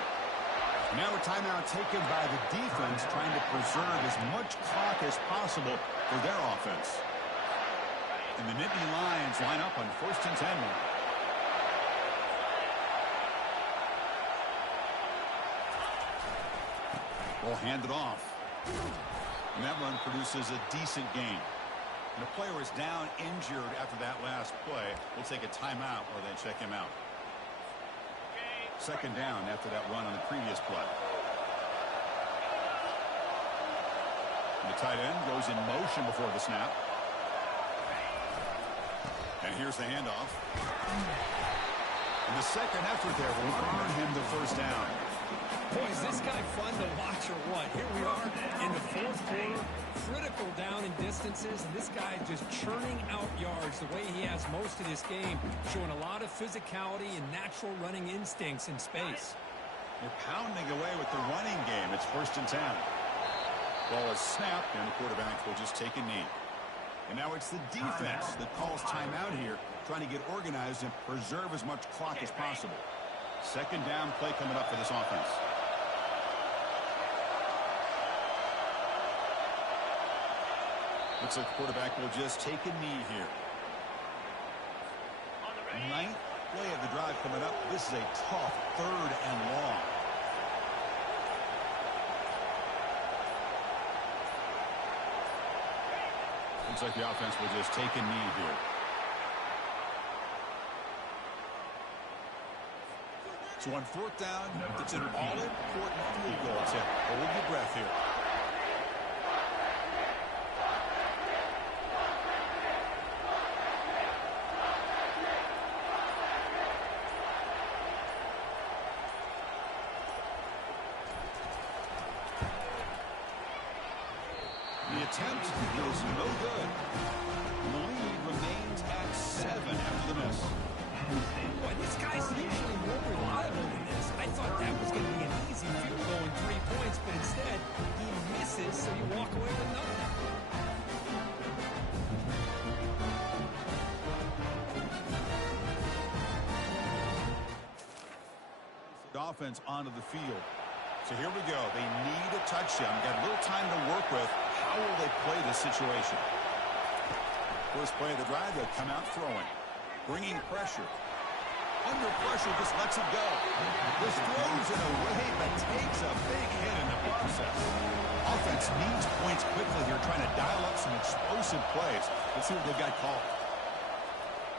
Now a timeout taken by the defense, trying to preserve as much clock as possible for their offense. And the Nittany Lions line up on 1st and 10 now. Ball handed off. And that run produces a decent gain. And the player is down injured after that last play. We'll take a timeout while they check him out. Second down after that run on the previous play. And the tight end goes in motion before the snap. And here's the handoff. And the second effort there will earn him the first down. Boy, is this guy fun to watch or what? Here we are in the 4th quarter, critical down in distances, and this guy just churning out yards the way he has most of this game, showing a lot of physicality and natural running instincts in space. They're pounding away with the running game. It's 1st and 10. Ball is snapped, and the quarterback will just take a knee. And now it's the defense that calls timeout here, trying to get organized and preserve as much clock as possible. Second down play coming up for this offense. Looks like the quarterback will just take a knee here. 9th play of the drive coming up. This is a tough 3rd and long. Looks like the offense will just take a knee here. So on 4th down, it's an all-important field goal attempt. Hold your breath here. The attempt is no good. The lead remains at 7 after the miss. Boy, this guy's usually more reliable than this. I thought that was going to be an easy field goal in 3 points, but instead, he misses, so you walk away with nothing. The offense onto the field. So here we go. They need a touchdown. Got a little time to work with. How will they play this situation? First play of the drive, they'll come out throwing. Bringing pressure. Under pressure, just lets it go. This throws it away, but takes a big hit in the process. Offense needs points quickly here, trying to dial up some explosive plays. Let's see what they've got called.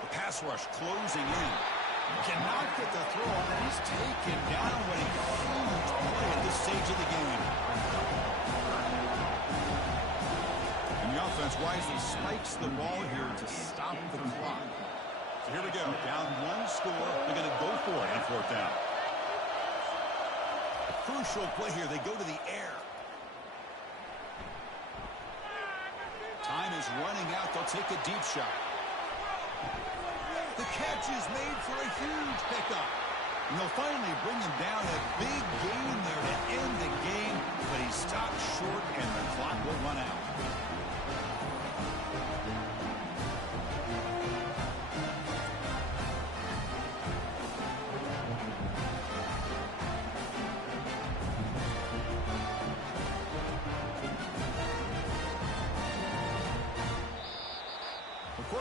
The pass rush closing in. Cannot get the throw on, and he's taken down with a huge play at this stage of the game. And the offense wisely spikes the ball here to stop the clock. So here we go. Down 1 score. They're going to go for it on 4th down. A crucial play here. They go to the air. Time is running out. They'll take a deep shot. The catch is made for a huge pickup. And they'll finally bring him down. A big gain there to end the game. But he stopped short, and the clock will run out.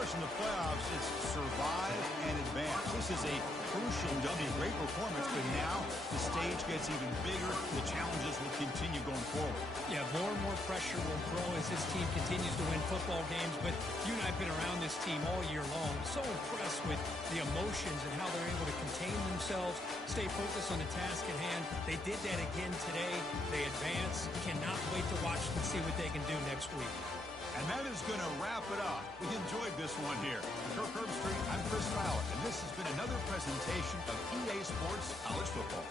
In the playoffs, it's survive and advance. This is a crucial W. Great performance, but now the stage gets even bigger. The challenges will continue going forward. Yeah, more and more pressure will grow as this team continues to win football games, but you and I have been around this team all year long. So impressed with the emotions and how they're able to contain themselves, stay focused on the task at hand. They did that again today. They advance. Cannot wait to watch and see what they can do next week. And that is wrap it up. We enjoyed this one here. For Kirk Herbstreit, I'm Chris Fowler, and this has been another presentation of EA Sports College Football.